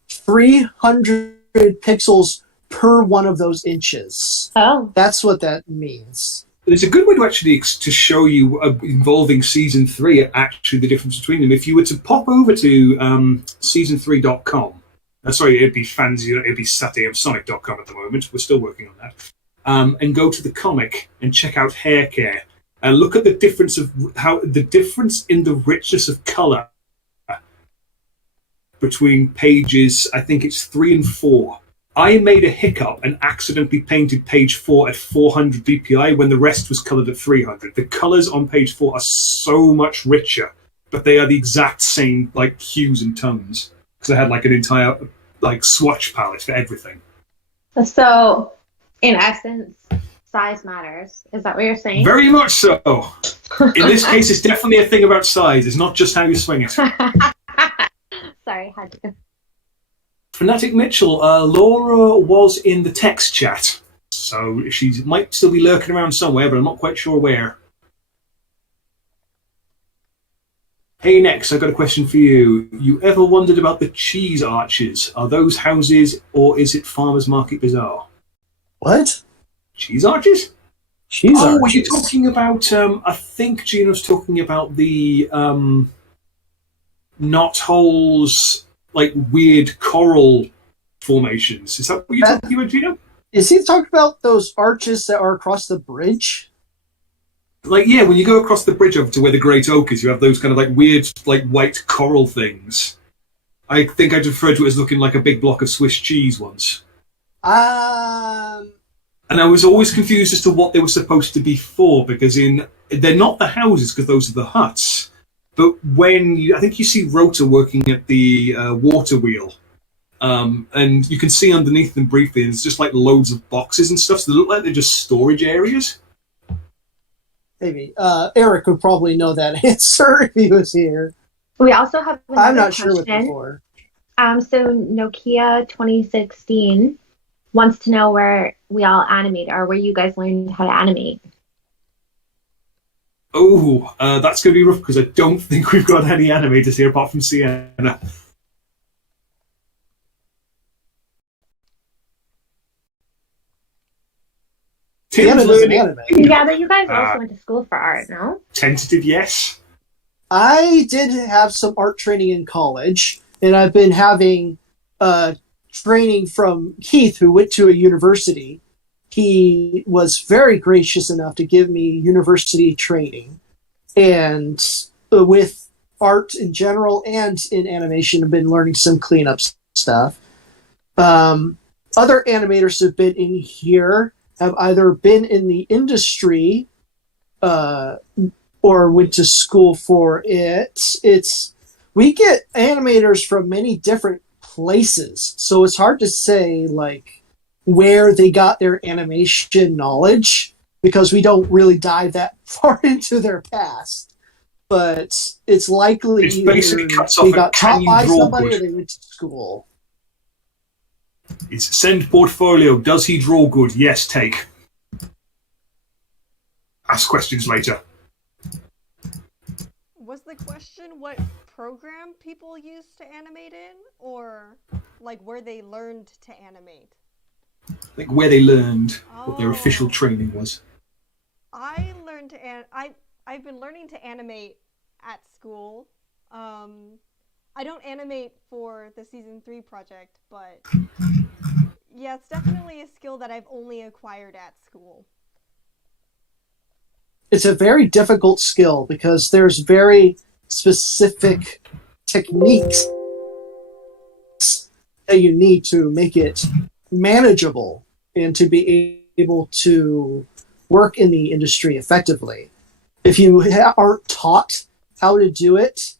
300 pixels per one of those inches. Oh. That's what that means. There's a good way to actually to show you involving Season 3 actually the difference between them. If you were to pop over to season3.com, sorry, it'd be SatAMSonic.com at the moment. We're still working on that. And go to the comic and check out hair care. And look at the difference in the richness of color between pages, I think it's 3 and 4. I made a hiccup and accidentally painted page 4 at 400 DPI when the rest was colored at 300. The colors on page 4 are so much richer, but they are the exact same like hues and tones because I had like an entire like swatch palette for everything. So, in essence, size matters. Is that what you're saying? Very much so. In this case, it's definitely a thing about size. It's not just how you swing it. Sorry, had to. Fanatic Mitchell, Laura was in the text chat, so she might still be lurking around somewhere, but I'm not quite sure where. Hey, next, I've got a question for you. You ever wondered about the cheese arches? Are those houses, or is it Farmer's Market Bazaar? What? Cheese arches? Cheese Oh, arches. were you talking about, I think Gino's talking about the knot holes, like weird coral formations. Is that what you're talking about, Gino? Is he talking about those arches that are across the bridge? Like, yeah, when you go across the bridge over to where the Great Oak is, you have those kind of like weird, like white coral things. I think I referred to it as looking like a big block of Swiss cheese once. Um, And I was always confused as to what they were supposed to be for, because they're not the houses, because those are the huts. But I think you see Rota working at the water wheel, and you can see underneath them briefly, and it's just like loads of boxes and stuff, so they look like they're just storage areas. maybe. Eric would probably know that answer if he was here. We also have another I'm not sure what question. before. So Nokia 2016 wants to know where we all animate, or where you guys learned how to animate. Oh, that's going to be rough, because I don't think we've got any animators here apart from Sienna. Sienna Tim's doesn't learning. animate. Yeah, but you guys also went to school for art, no? Tentative, yes. I did have some art training in college. and I've been having training from Keith, who went to a university. He was very gracious enough to give me university training, and with art in general and in animation, I've been learning some cleanup stuff. Other animators have been in here, have either been in the industry or went to school for it. We get animators from many different places, so it's hard to say like where they got their animation knowledge, because we don't really dive that far into their past. But it's likely It's basically cuts off they a got can taught you by draw somebody good? or they went to school. It's send portfolio. Does he draw good? Yes, take. Ask questions later. Was the question what program people use to animate in, or like where they learned to animate? Like where they learned what their official Oh. training was. I learned to I've been learning to animate at school. I don't animate for the season 3 project, but yeah, it's definitely a skill that I've only acquired at school. It's a very difficult skill because there's very specific techniques that you need to make it manageable and to be able to work in the industry effectively. If you aren't taught how to do it,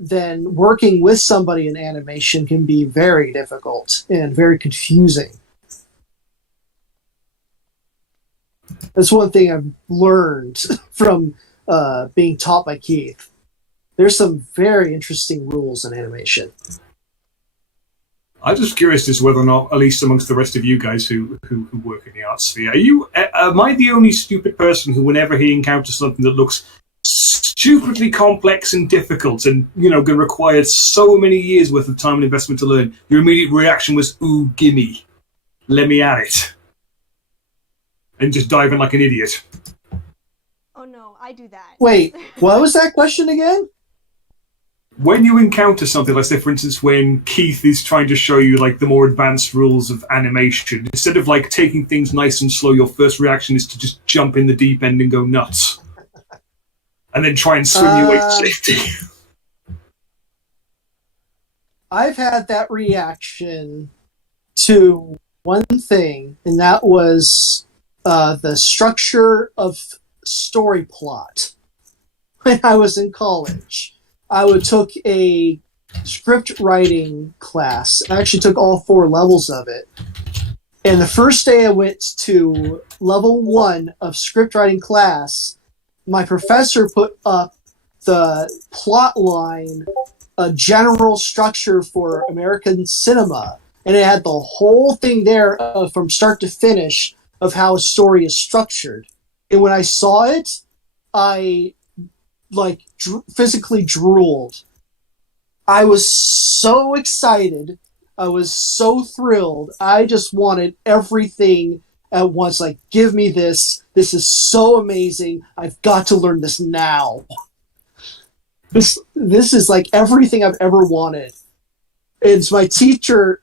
then working with somebody in animation can be very difficult and very confusing. That's one thing I've learned from being taught by Keith. There's some very interesting rules in animation. I'm just curious as to whether or not, at least amongst the rest of you guys who work in the art sphere, am I the only stupid person who, whenever he encounters something that looks stupidly complex and difficult and, going to require so many years worth of time and investment to learn, your immediate reaction was, ooh, gimme. Let me at it. And just dive in like an idiot. Oh no, I do that. Wait, what was that question again? When you encounter something, like say for instance when Keith is trying to show you like the more advanced rules of animation, instead of like taking things nice and slow, your first reaction is to just jump in the deep end and go nuts. And then try and swim your way to safety. I've had that reaction to one thing, and that was the structure of story plot. When I was in college, I took a script writing class. I actually took all 4 levels of it. And the first day I went to level 1 of script writing class, my professor put up the plot line, a general structure for American cinema. And it had the whole thing there from start to finish of how a story is structured. And when I saw it, I physically drooled. I was so excited. I was so thrilled. I just wanted everything at once. Like, give me this. This is so amazing. I've got to learn this now. This is like everything I've ever wanted. And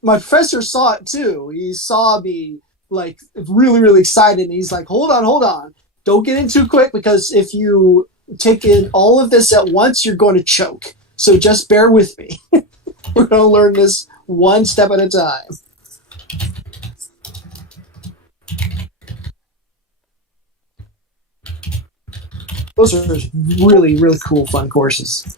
my professor saw it too. He saw me like really, really excited. And he's like, hold on. Don't get in too quick, because if you take in all of this at once, you're going to choke. So just bear with me. We're going to learn this one step at a time. Those are really, really cool, fun courses.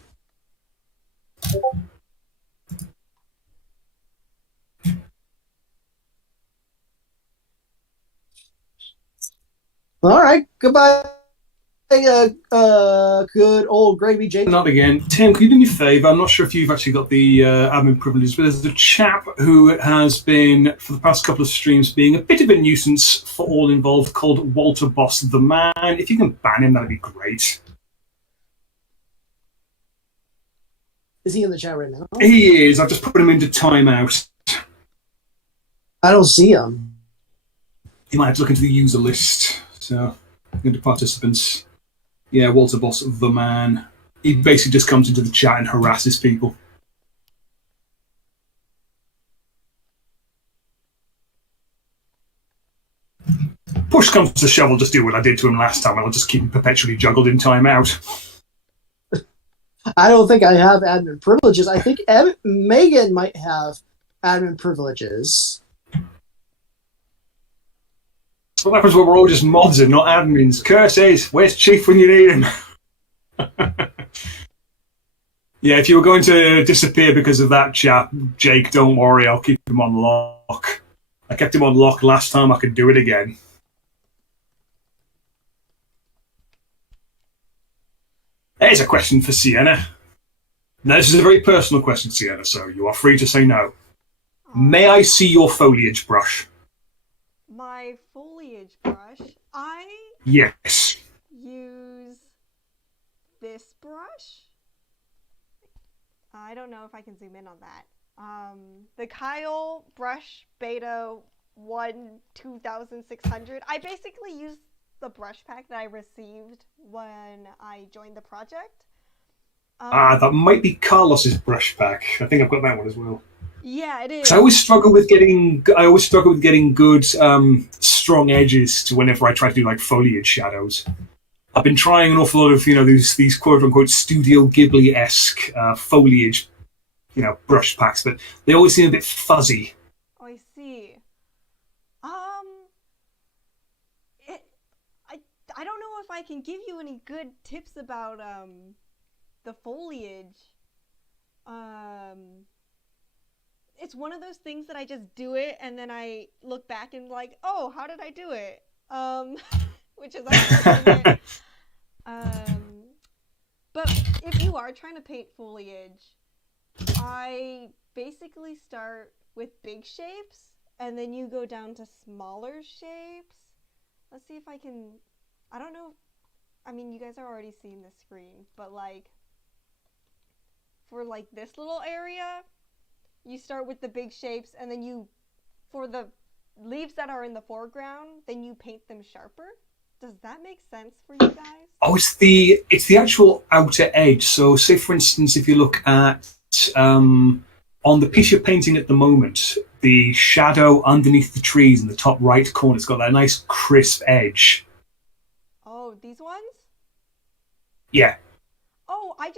All right, goodbye. Good old gravy, Jake. Not again. Tim, can you do me a favour? I'm not sure if you've actually got the admin privileges, but there's a chap who has been, for the past couple of streams, being a bit of a nuisance for all involved, called Walter Boss the Man. If you can ban him, that'd be great. Is he in the chat right now? He is. I've just put him into timeout. I don't see him. You might have to look into the user list. So, into participants. Yeah, Walter Boss the Man. He basically just comes into the chat and harasses people. push comes to shove, I'll just do what I did to him last time, and I'll just keep him perpetually juggled in timeout. I don't think I have admin privileges. I think Megan might have admin privileges. What happens when we're all just mods and not admins? Curses! Where's Chief when you need him? Yeah, if you were going to disappear because of that chap, Jake, don't worry, I'll keep him on lock. I kept him on lock last time, I can do it again. Here's a question for Sienna. Now, this is a very personal question, Sienna, so you are free to say no. May I see your foliage brush? My foliage brush? I Yes. use this brush. I don't know if I can zoom in on that. The Kyle Brush Beta 1 2600. I basically use the brush pack that I received when I joined the project. That might be Carlos's brush pack. I think I've got that one as well. Yeah, it is. I always struggle with getting good strong edges to whenever I try to do like foliage shadows. I've been trying an awful lot of these quote unquote Studio Ghibli-esque foliage brush packs, but they always seem a bit fuzzy. Oh, I see. I don't know if I can give you any good tips about the foliage. It's one of those things that I just do it and then I look back and like, oh, how did I do it? Which is unfortunate. But if you are trying to paint foliage, I basically start with big shapes and then you go down to smaller shapes. Let's see if I can, I don't know, I mean, you guys are already seeing the screen, but like, for like this little area, you start with the big shapes and then you, for the leaves that are in the foreground, then you paint them sharper. Does that make sense for you guys? Oh, it's the actual outer edge. So, say for instance, if you look at on the piece you're painting at the moment, the shadow underneath the trees in the top right corner, it's got that nice crisp edge. Oh, these ones? Yeah. Oh, I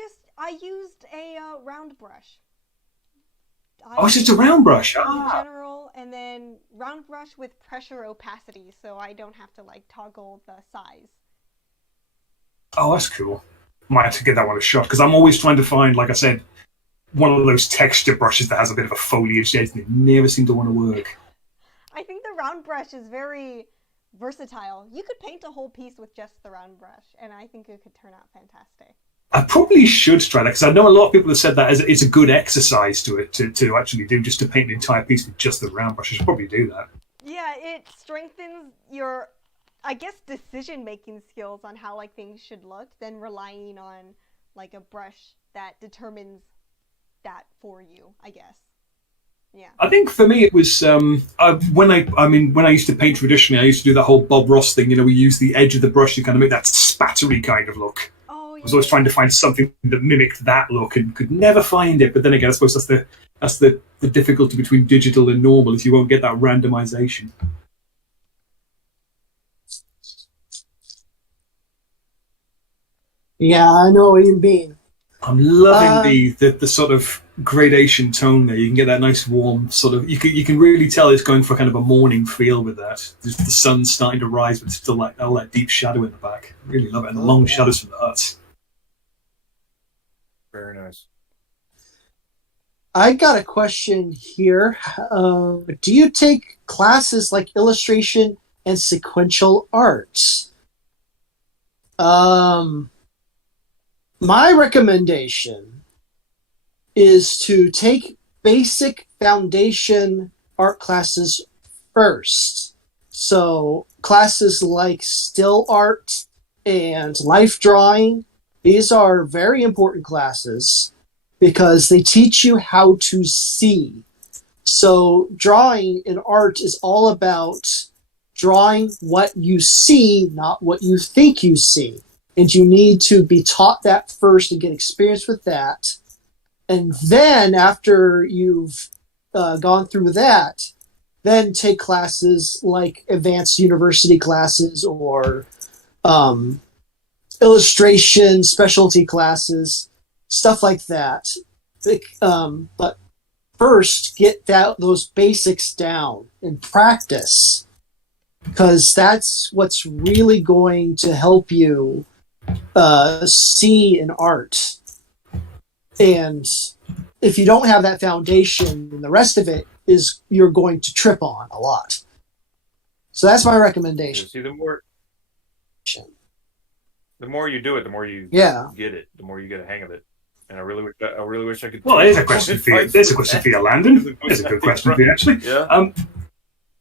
used a round brush. Oh, it's just a round brush. In general, and then round brush with pressure opacity, so I don't have to like toggle the size. Oh, that's cool. Might have to give that one a shot, because I'm always trying to find, like I said, one of those texture brushes that has a bit of a foliage edge, and they never seem to want to work. I think the round brush is very versatile. You could paint a whole piece with just the round brush, and I think it could turn out fantastic. I probably should try that, because I know a lot of people have said that it's a good exercise to actually do, just to paint an entire piece with just the round brush. I should probably do that. Yeah, it strengthens your, I guess, decision-making skills on how like things should look, than relying on like a brush that determines that for you, I guess. Yeah. I think for me it was when I used to paint traditionally, I used to do that whole Bob Ross thing. We use the edge of the brush to kind of make that spattery kind of look. I was always trying to find something that mimicked that look and could never find it. But then again, I suppose that's the difficulty between digital and normal, is you won't get that randomization. Yeah, I know what you mean. I'm loving the sort of gradation tone there. You can get that nice warm sort of. You can really tell it's going for kind of a morning feel with that. The sun's starting to rise, but still like all that deep shadow in the back. Really love it, and the long shadows from the huts. Very nice. I got a question here. Do you take classes like illustration and sequential arts? My recommendation is to take basic foundation art classes first. So classes like still art and life drawing, these are very important classes because they teach you how to see. So drawing in art is all about drawing what you see, not what you think you see. And you need to be taught that first and get experience with that. And then after you've gone through that, then take classes like advanced university classes or illustration specialty classes, stuff like that. But first, get those basics down and practice, because that's what's really going to help you see in art. And if you don't have that foundation, then the rest of it is you're going to trip on a lot. So that's my recommendation. See, the more you do it, the more you get it, the more you get a hang of it. And I really wish I could. Well, there's a question for you. There's a question for you, Landon. There's a good question for you, actually. Yeah.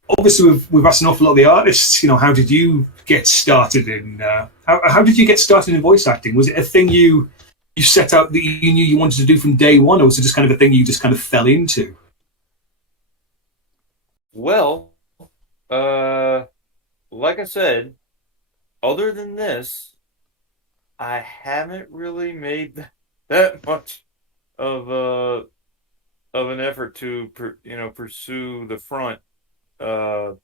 Obviously, we've asked an awful lot of the artists. How did you get started in? How did you get started in voice acting? Was it a thing you set out that you knew you wanted to do from day one, or was it just kind of a thing you just kind of fell into? Well, like I said, other than this, I haven't really made that much of an effort to pursue the front. But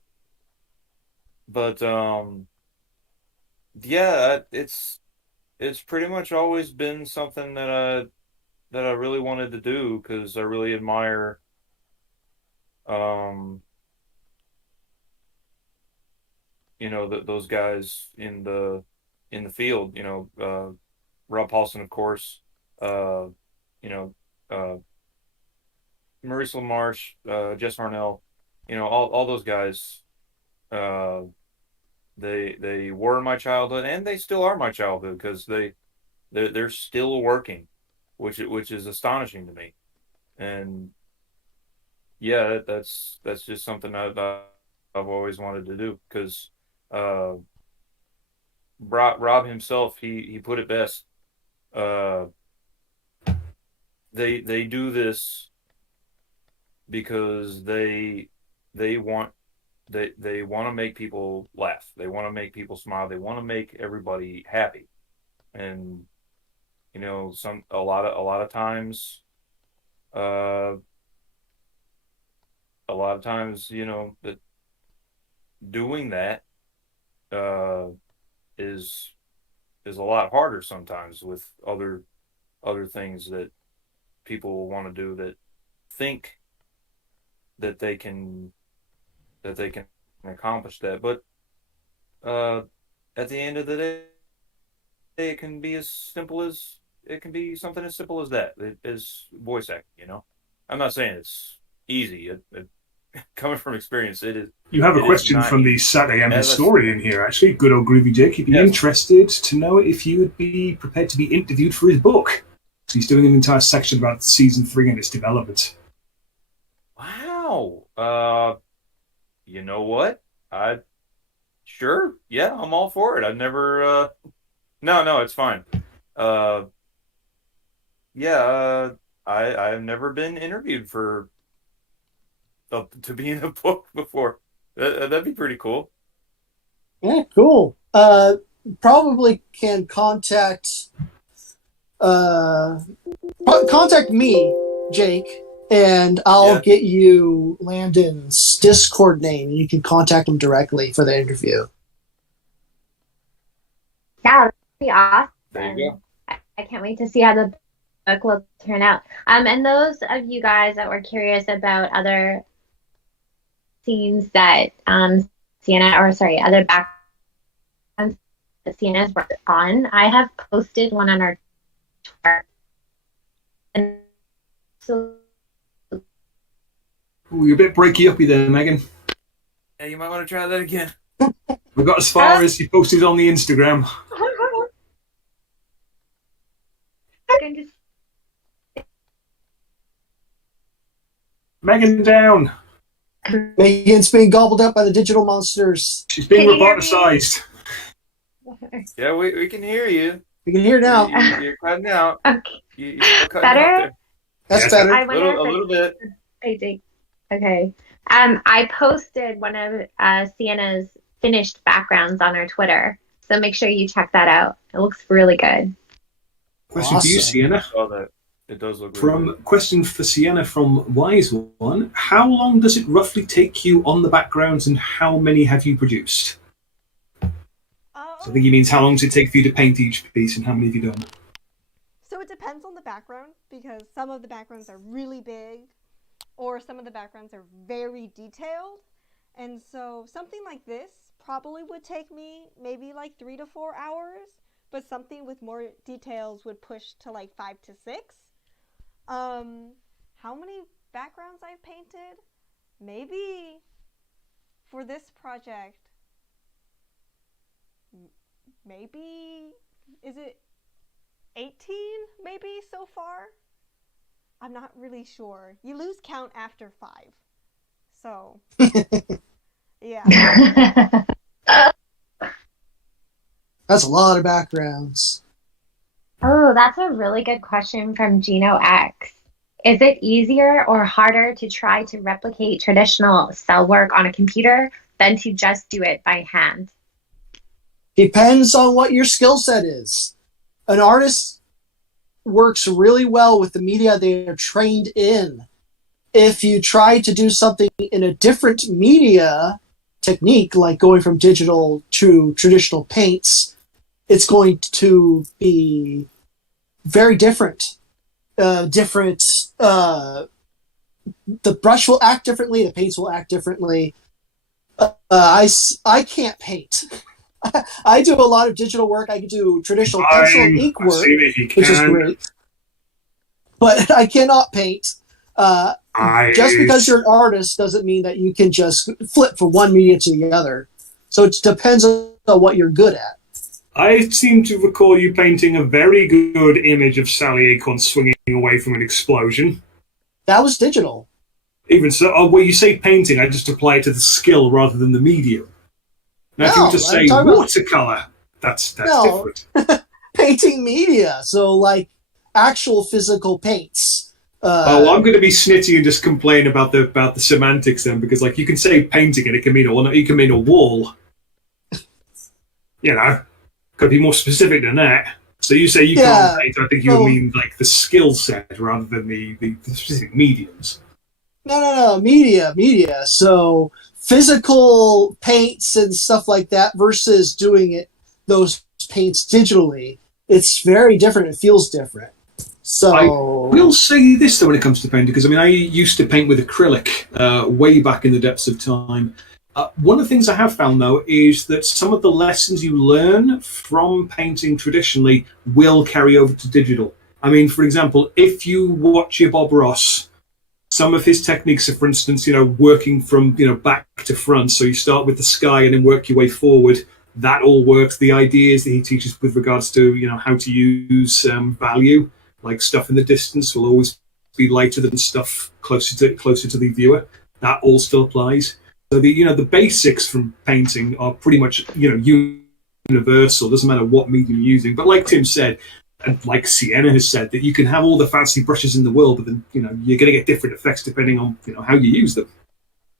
yeah, it's pretty much always been something that I really wanted to do, because I really admire those guys in the field. Rob Paulson, of course. Maurice LaMarche, Jess Harnell. All those guys. They were my childhood, and they still are my childhood, because they're still working, which is astonishing to me. And yeah, that's just something I've always wanted to do, because Rob himself, he put it best. They do this because they want to make people laugh. They want to make people smile. They want to make everybody happy. And a lot of times that doing that is a lot harder sometimes, with other things that people will want to do, that think that they can accomplish that. But at the end of the day, it can be something as simple as that. It is voice acting. I'm not saying it's easy. Coming from experience, it is. You have a question from the Saturday M historian here, actually. Good old Groovy Jake. He'd be interested to know if you would be prepared to be interviewed for his book. So he's doing an entire section about season 3 and its development. Wow. You know what? Sure. Yeah, I'm all for it. I've never. No, it's fine. Yeah. I've never been interviewed to be in a book before. That'd be pretty cool. Yeah, cool. Probably can contact me, Jake, and I'll get you Landon's Discord name, and you can contact him directly for the interview. Yeah, that'd be awesome. There you go. I can't wait to see how the book will turn out. And those of you guys that were curious about other scenes that other backgrounds that Sienna's worked on, I have posted one on our Twitter. And so, ooh, you're a bit breaky-uppy there, Megan. Yeah, you might want to try that again. We got as far as you posted on the Instagram. Megan down. Megan's being gobbled up by the digital monsters. She's being roboticized. Yeah, we can hear you. We can hear now. You're cutting out. Okay. You're cutting Better? out there. That's better. I A little bit. I think. Okay. I posted one of Sienna's finished backgrounds on our Twitter, so make sure you check that out. It looks really good. Question for you, Sienna. I saw that. It does look really From good. question for Sienna from Wise One, how long does it roughly take you on the backgrounds, and how many have you produced? So I think he means how long does it take for you to paint each piece, and how many have you done? So it depends on the background, because some of the backgrounds are really big, or some of the backgrounds are very detailed. And so something like this probably would take me maybe like 3 to 4 hours, but something with more details would push to like 5 to 6. How many backgrounds I've painted? Maybe for this project, maybe, is it 18 maybe so far? I'm not really sure. You lose count after 5. So, yeah. That's a lot of backgrounds. Oh, that's a really good question from Geno X. Is it easier or harder to try to replicate traditional cell work on a computer than to just do it by hand? Depends on what your skill set is. An artist works really well with the media they are trained in. If you try to do something in a different media technique, like going from digital to traditional paints, it's going to be very different. The brush will act differently. The paints will act differently. I can't paint. I do a lot of digital work. I can do traditional pencil and ink work, which is great. But I cannot paint. Just because you're an artist doesn't mean that you can just flip from one media to the other. So it depends on what you're good at. I seem to recall you painting a very good image of Sally Acorn swinging away from an explosion. That was digital. Even so, when you say painting, I just apply it to the skill rather than the medium. Now, if you were to say watercolor, that's different. Painting media, so like actual physical paints. I'm going to be snitty and just complain about the semantics then, because like you can say painting and it can mean a wall. You know, could be more specific than that. So you say you can't paint. I think you would mean like the skill set rather than the specific mediums. No, media. So physical paints and stuff like that versus doing those paints digitally. It's very different. It feels different. So I will say this though when it comes to painting, because I mean I used to paint with acrylic way back in the depths of time. One of the things I have found though is that some of the lessons you learn from painting traditionally will carry over to digital. I mean, for example, if you watch your Bob Ross, some of his techniques are, for instance, working from back to front. So you start with the sky and then work your way forward. That all works. The ideas that he teaches with regards to how to use value, like stuff in the distance, will always be lighter than stuff closer to the viewer. That all still applies. So the basics from painting are pretty much universal. Doesn't matter what medium you're using. But like Tim said, and like Sienna has said, that you can have all the fancy brushes in the world, but then you're going to get different effects depending on how you use them.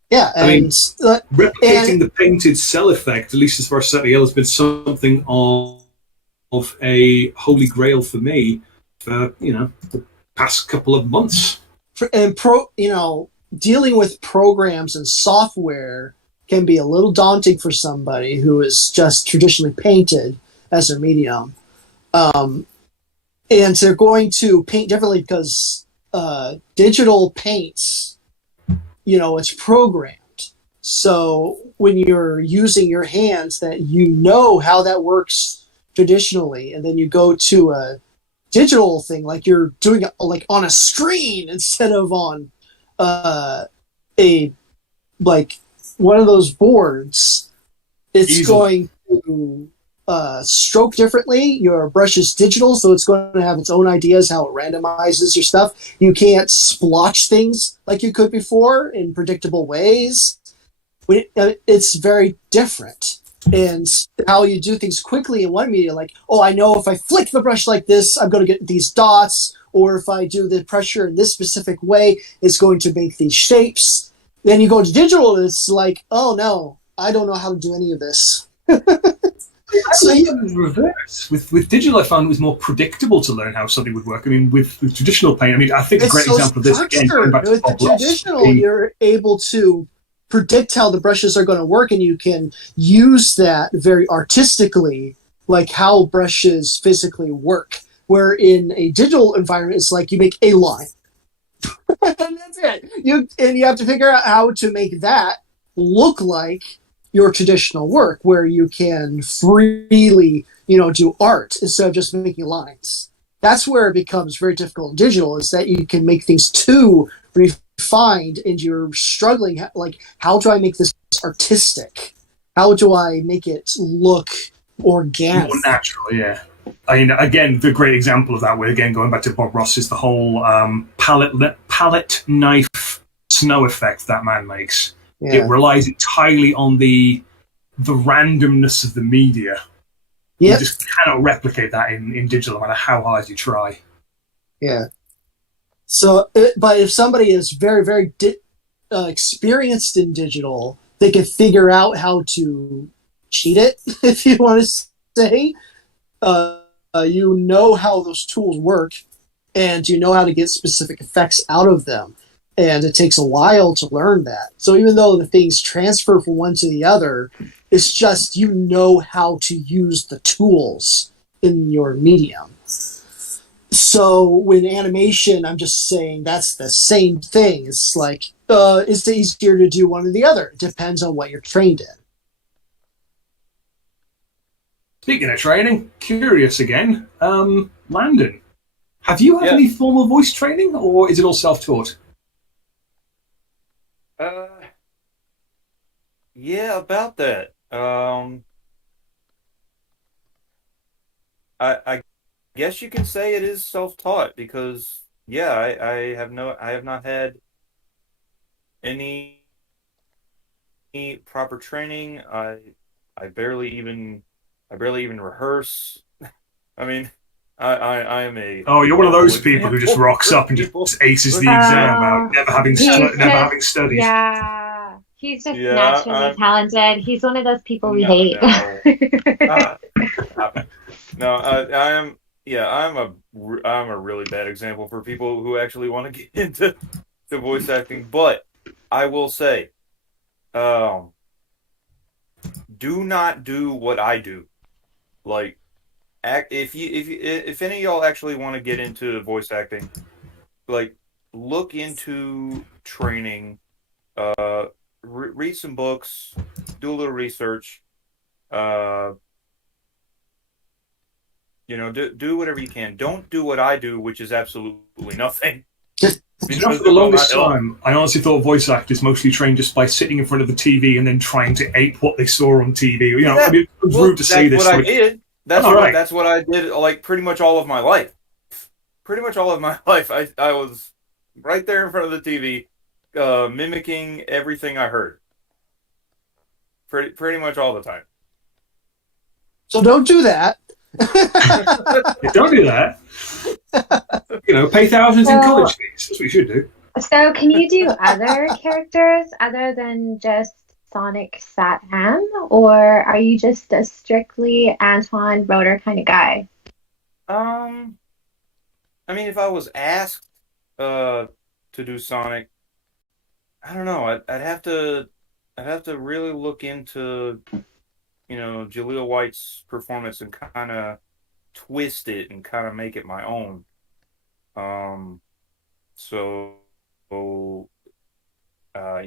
Yeah, replicating the painted cell effect, at least as far as Satty has been something of a holy grail for me for the past couple of months. And dealing with programs and software can be a little daunting for somebody who is just traditionally painted as their medium. And they're going to paint differently because digital paints, it's programmed. So when you're using your hands, that how that works traditionally, and then you go to a digital thing, like you're doing it like on a screen instead of on one of those boards, it's going to stroke differently. Your brush is digital, so it's going to have its own ideas how it randomizes your stuff. You can't splotch things like you could before in predictable ways. It's very different. And how you do things quickly in one media, like, I know if I flick the brush like this, I'm going to get these dots, or if I do the pressure in this specific way, it's going to make these shapes. Then you go to digital, and it's like, oh no, I don't know how to do any of this. So the reverse. With digital, I found it was more predictable to learn how something would work. I mean, with traditional paint, I mean, I think a great example of this, again, going back to with Bob the Ross, traditional, you're able to predict how the brushes are going to work, and you can use that very artistically, like how brushes physically work. Where in a digital environment, it's like you make a line, and that's it. You have to figure out how to make that look like your traditional work, where you can freely, do art instead of just making lines. That's where it becomes very difficult in digital, is that you can make things too refined and you're struggling, like, how do I make this artistic? How do I make it look organic? More natural, yeah. I mean, again, the great example of that, where, again, going back to Bob Ross, is the whole palette knife snow effect that man makes. Yeah. It relies entirely on the randomness of the media. Yep. You just cannot replicate that in digital, no matter how hard you try. Yeah. So, but if somebody is very, very experienced in digital, they can figure out how to cheat it, if you want to say. You know how those tools work, and you know how to get specific effects out of them. And it takes a while to learn that. So even though the things transfer from one to the other, it's just you know how to use the tools in your medium. So with animation, I'm just saying that's the same thing. It's like, it's easier to do one or the other. It depends on what you're trained in. Speaking of training, curious again, Landon, have you had any formal voice training, or is it all self-taught? Yeah, about that. I guess you can say it is self-taught, because I have not had any proper training. I barely even rehearse. I mean, I am a... Oh, you're one of those people who just rocks up and just aces the exam out, never having studied. Yeah, he's just naturally talented. He's one of those people we hate. No, I am. Yeah, I'm a really bad example for people who actually want to get into voice acting. But I will say, do not do what I do. Like, if any of y'all actually want to get into voice acting, like, look into training, read some books, do a little research, do whatever you can. Don't do what I do, which is absolutely nothing. For the longest time, I honestly thought voice actors mostly trained just by sitting in front of the TV and then trying to ape what they saw on TV. I mean, it's rude to say this. That's what I did. That's what I did, like, pretty much all of my life. Pretty much all of my life, I was right there in front of the TV, mimicking everything I heard. Pretty much all the time. So don't do that. Don't do that. Pay thousands in college fees. That's what you should do. So can you do other characters other than just Sonic Sat-Am, or are you just a strictly Antoine Rotor kind of guy? I mean, if I was asked to do Sonic, I don't know. I'd have to really look into Jaleel White's performance and kind of twist it and kind of make it my own.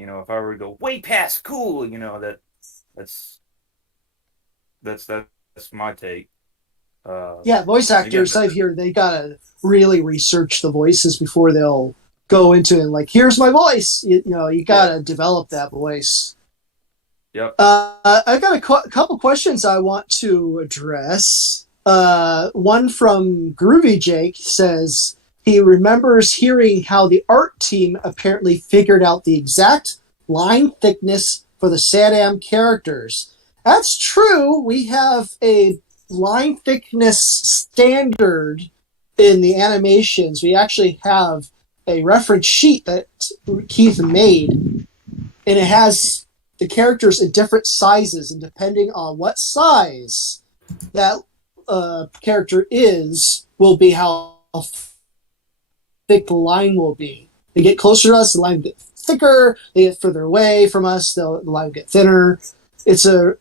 If I were to go way past cool, that's my take. Voice actors, I've heard they gotta really research the voices before they'll go into it. Like, here's my voice. You gotta develop that voice. Yep. I got a couple questions I want to address. One from Groovy Jake says he remembers hearing how the art team apparently figured out the exact line thickness for the Sat-Am characters. That's true. We have a line thickness standard in the animations. We actually have a reference sheet that Keith made, and it has the characters in different sizes, and depending on what size that character is will be how thick the line will be. They get closer to us, the line get thicker. They get further away from us, the line get thinner. So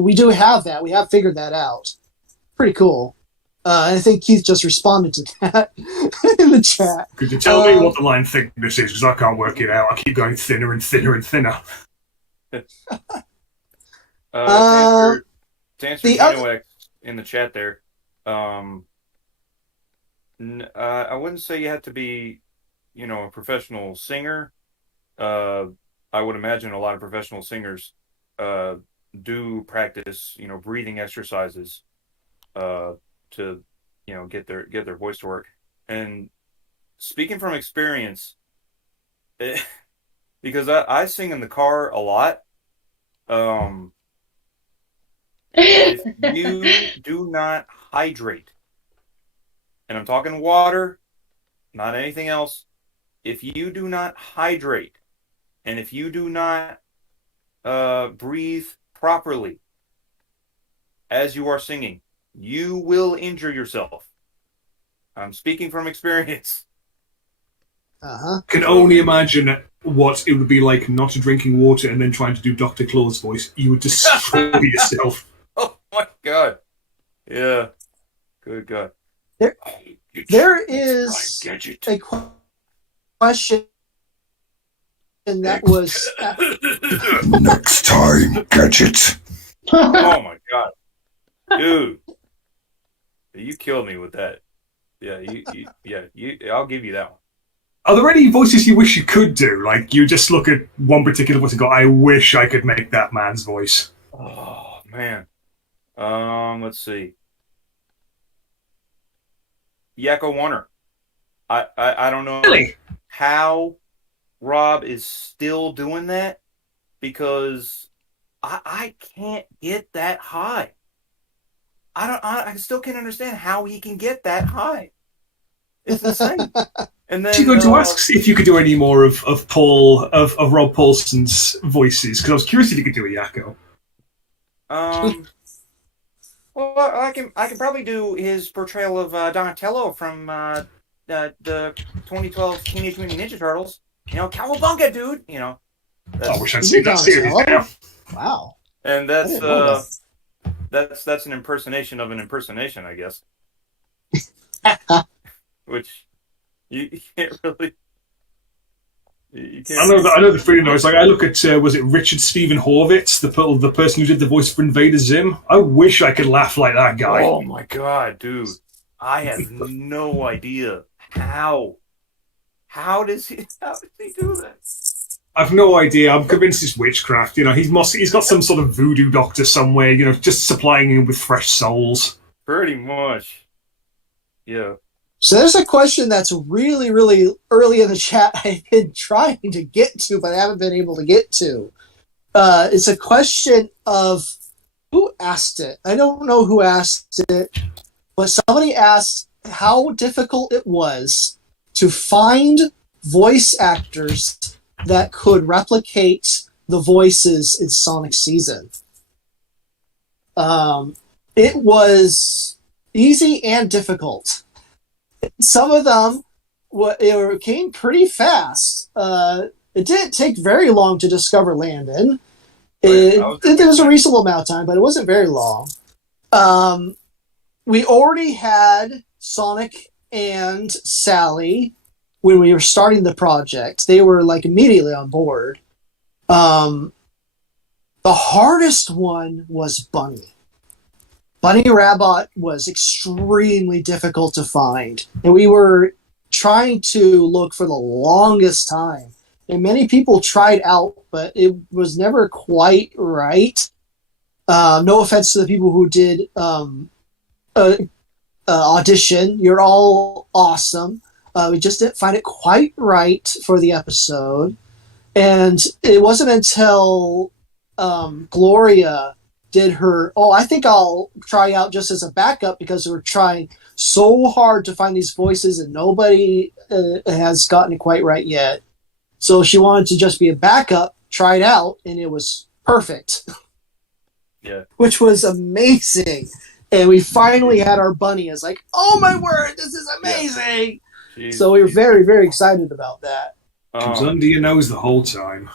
we do have that. We have figured that out. Pretty cool. I think Keith just responded to that in the chat. Could you tell me what the line thickness is? Because I can't work it out. I keep going thinner and thinner and thinner. To answer Genox in the chat there, I wouldn't say you have to be, a professional singer. I would imagine a lot of professional singers do practice, breathing exercises to, get their voice to work. And speaking from experience, because I sing in the car a lot. If you do not hydrate, and I'm talking water, not anything else, if you do not hydrate, and if you do not breathe properly as you are singing, you will injure yourself. I'm speaking from experience. Can only imagine what it would be like not drinking water and then trying to do Dr. Claw's voice. You would destroy yourself. Oh my god. Yeah. Good God. There is a question that was... Next time, Gadget. Oh my god. Dude. You killed me with that. Yeah, I'll give you that one. Are there any voices you wish you could do? Like, you just look at one particular voice and go, I wish I could make that man's voice. Oh, man. Let's see. Yakko Warner. I don't know Really? how Rob is still doing that, because I can't get that high. I still can't understand how he can get that high. It's insane. And then I was going to ask if you could do any more of Rob Paulson's voices, because I was curious if you could do a Yakko. Well, I can probably do his portrayal of Donatello from the 2012 Teenage Mutant Ninja Turtles. Cowabunga, dude. I wish I'd seen that series now. Wow. And that's an impersonation of an impersonation, I guess. Which you can't really. You can't. I know the feeling though. It's like I look at was it Richard Stephen Horvitz, the person who did the voice for Invader Zim. I wish I could laugh like that guy. Oh my god, dude! I have no idea how. How does he do that? I've no idea. I'm convinced it's witchcraft. He's got some sort of voodoo doctor somewhere. Just supplying him with fresh souls. Pretty much. Yeah. So there's a question that's really, really early in the chat I've been trying to get to, but I haven't been able to get to. It's a question of who asked it. I don't know who asked it, but somebody asked how difficult it was to find voice actors that could replicate the voices in Sonic Season. It was easy and difficult. Some of them came pretty fast. It didn't take very long to discover Landon. There was a reasonable amount of time, but it wasn't very long. We already had Sonic and Sally when we were starting the project. They were immediately on board. The hardest one was Bunny. Bunny Rabbit was extremely difficult to find, and we were trying to look for the longest time. And many people tried out, but it was never quite right. No offense to the people who did audition. You're all awesome. We just didn't find it quite right for the episode. And it wasn't until Gloria did her, I think I'll try out just as a backup, because we're trying so hard to find these voices and nobody has gotten it quite right yet. So she wanted to just be a backup, try it out, and it was perfect. Yeah. which was amazing. And we finally had our bunny. It's like, oh my word, this is amazing! So we were very, very excited about that. She was under your nose the whole time.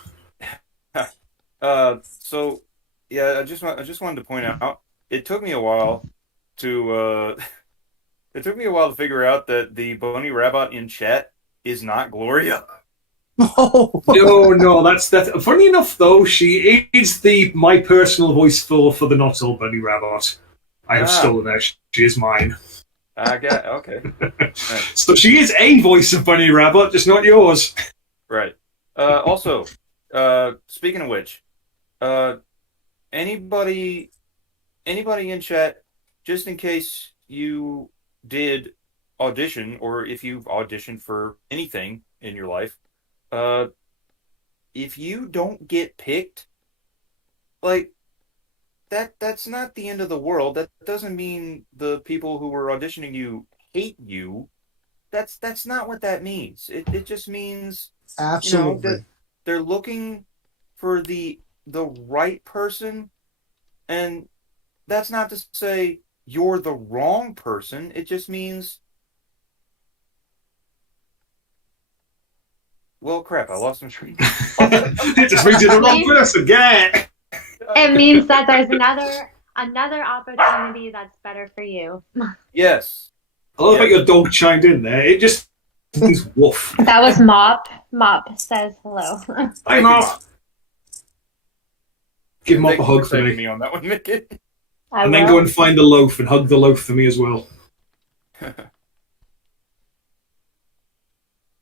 So yeah, I just wanted to point out it took me a while to figure out that the Boney Rabbit in chat is not Gloria. No, that's funny enough though, she is my personal voice for the not all Bunny Rabbit. I have stolen her. She is mine. I got okay. Right. So she is a voice of Bunny Rabbit, just not yours. Right. Also, speaking of which, anybody in chat, just in case you did audition, or if you've auditioned for anything in your life, if you don't get picked, like that's not the end of the world. That doesn't mean the people who were auditioning you hate you. That's not what that means. It just means Absolutely. that they're looking for the right person, and that's not to say you're the wrong person. It just means, well, crap, I lost my train. It just means you're the wrong person. Get it? It means that there's another opportunity that's better for you. Yes. I love how your dog chimed in there. It just means woof. That was Mop. Mop says hello. Hi, Mop. Give Mop a hug for me. Me on that one, Mickey. And then go and find the loaf and hug the loaf for me as well.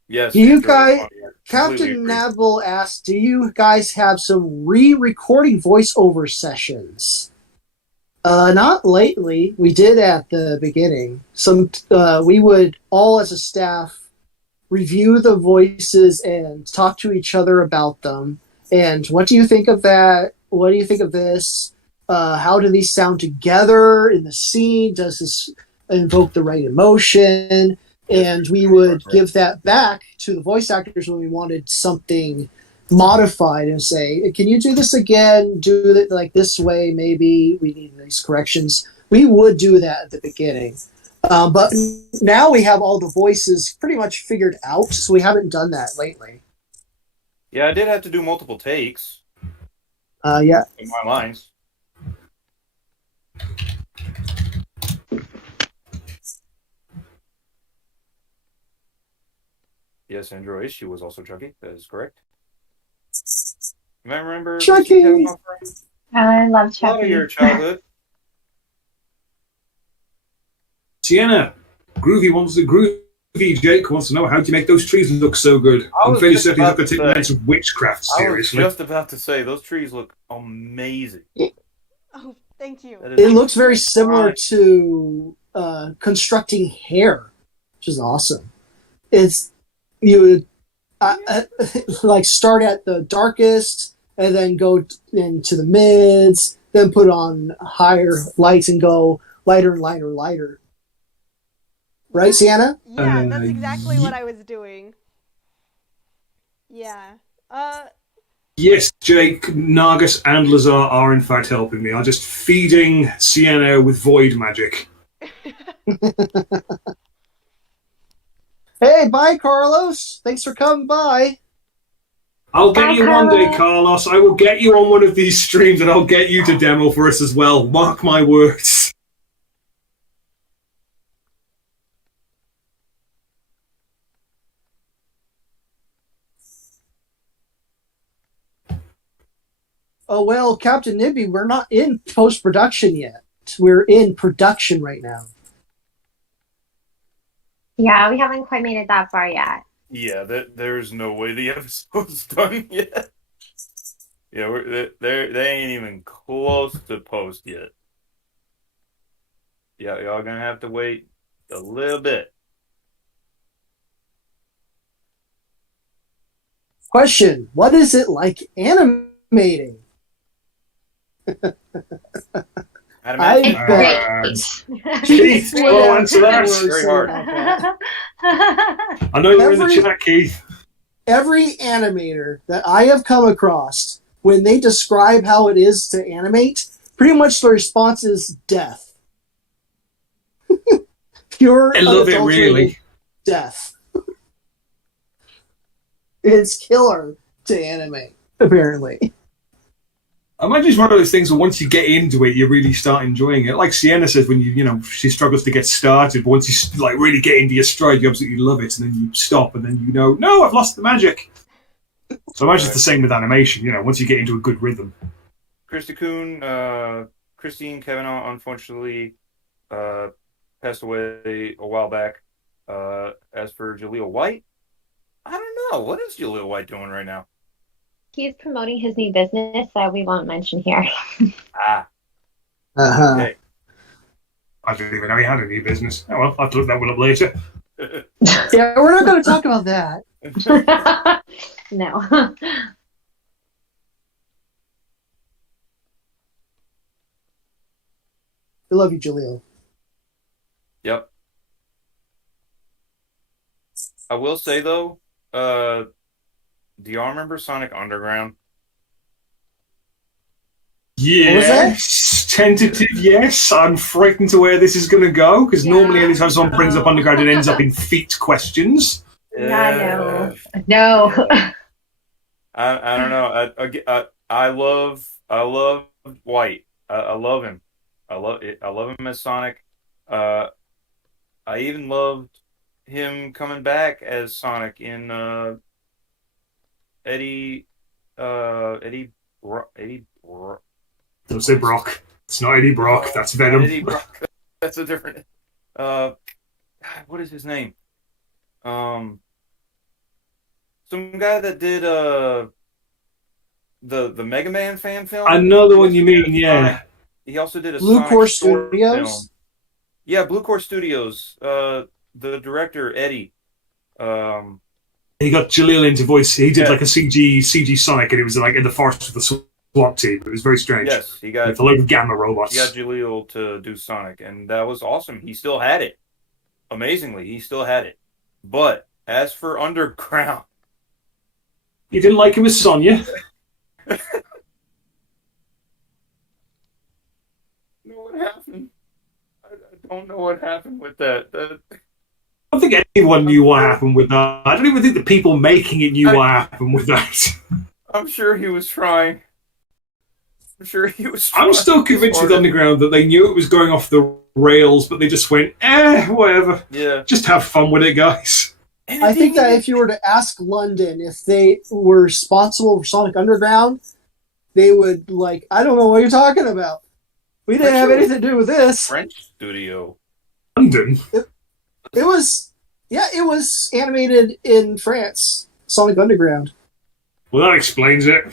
Yes. Do you guys, Captain Nabble asked, do you guys have some re-recording voiceover sessions? Not lately. We did at the beginning. We would all as a staff review the voices and talk to each other about them. And what do you think of that? What do you think of this? How do these sound together in the scene? Does this invoke the right emotion? And we would give that back to the voice actors when we wanted something modified and say, can you do this again? Do it like this way, maybe. We need these corrections. We would do that at the beginning. But now we have all the voices pretty much figured out, so we haven't done that lately. Yeah, I did have to do multiple takes. Yeah. In my lines. Yes, Andrew, she was also Chucky. That is correct. You might remember Chucky. I love A lot of Chucky. your childhood. Sienna, Groovy Jake wants to know, how do you make those trees look so good? I'm fairly certain he's not going to take the men's witchcraft seriously. I was just about to say, those trees look amazing. Oh, thank you. It looks very similar to constructing hair, which is awesome. You would like start at the darkest and then go into the mids, then put on higher lights and go lighter and lighter and lighter. Right, Sienna? Yeah, that's exactly what I was doing. Yeah. Yes, Jake, Nargus, and Lazar are in fact helping me. I'm just feeding Sienna with void magic. Hey, bye, Carlos. Thanks for coming by. I'll get you one day, Carlos. I will get you on one of these streams and I'll get you to demo for us as well. Mark my words. Oh, well, Captain Nibby, we're not in post-production yet. We're in production right now. Yeah, we haven't quite made it that far yet. Yeah, there's no way the episode's done yet. Yeah, they ain't even close to post yet. Yeah, y'all gonna have to wait a little bit. Question, what is it like animating? It's great. Keith, go answer that. Very hard. I know you're in the chat, Keith. Every animator that I have come across, when they describe how it is to animate, pretty much the response is death. Pure, I love it, unadulterated really. death. It's killer to animate, apparently. I imagine it's one of those things where once you get into it, you really start enjoying it. Like Sienna says, when she struggles to get started, but once you like really get into your stride, you absolutely love it, and then you stop, and then you know, no, I've lost the magic. So I imagine it's the same with animation. You know, once you get into a good rhythm. Christy Kuhn, Christine Kavanaugh, unfortunately, passed away a while back. As for Jaleel White, I don't know. What is Jaleel White doing right now? He's promoting his new business that we won't mention here. Okay. I didn't even know he had a new business. Oh well, I'll have to look that one up later. Yeah, we're not going to talk about that. No. I love you, Jaleel. Yep. I will say though, do y'all remember Sonic Underground? Yes, tentative. Yes, I'm frightened to where this is going to go because normally, anytime someone brings up Underground, it ends up in feet questions. No. No. I don't know. I love White. I love him. I love him as Sonic. I even loved him coming back as Sonic in Eddie. Don't say Brock. It's not Eddie Brock. That's Venom. Eddie Brock. That's a different. God, what is his name? Some guy that did the Mega Man fan film. I know the one you mean. Yeah. He also did a Blue Sonic Core short Studios? film. Yeah, Blue Core Studios. The director Eddie. He got Jaleel into voice. He did like a CG Sonic, and it was like in the forest with the SWAT team. It was very strange. Yes, he got with a load of gamma robots. He got Jaleel to do Sonic, and that was awesome. He still had it. Amazingly, he still had it. But as for Underground, you didn't like him as Sonya. You know what happened? I don't know what happened with that. I don't think anyone knew what happened with that. I don't even think the people making it knew what happened with that. I'm sure he was trying. I'm still convinced with Underground that they knew it was going off the rails, but they just went, whatever. Yeah. Just have fun with it, guys. I think that if you were to ask London if they were responsible for Sonic Underground, they would I don't know what you're talking about. We didn't have anything to do with this. French studio. London? It was animated in France, Sonic Underground. Well, that explains it.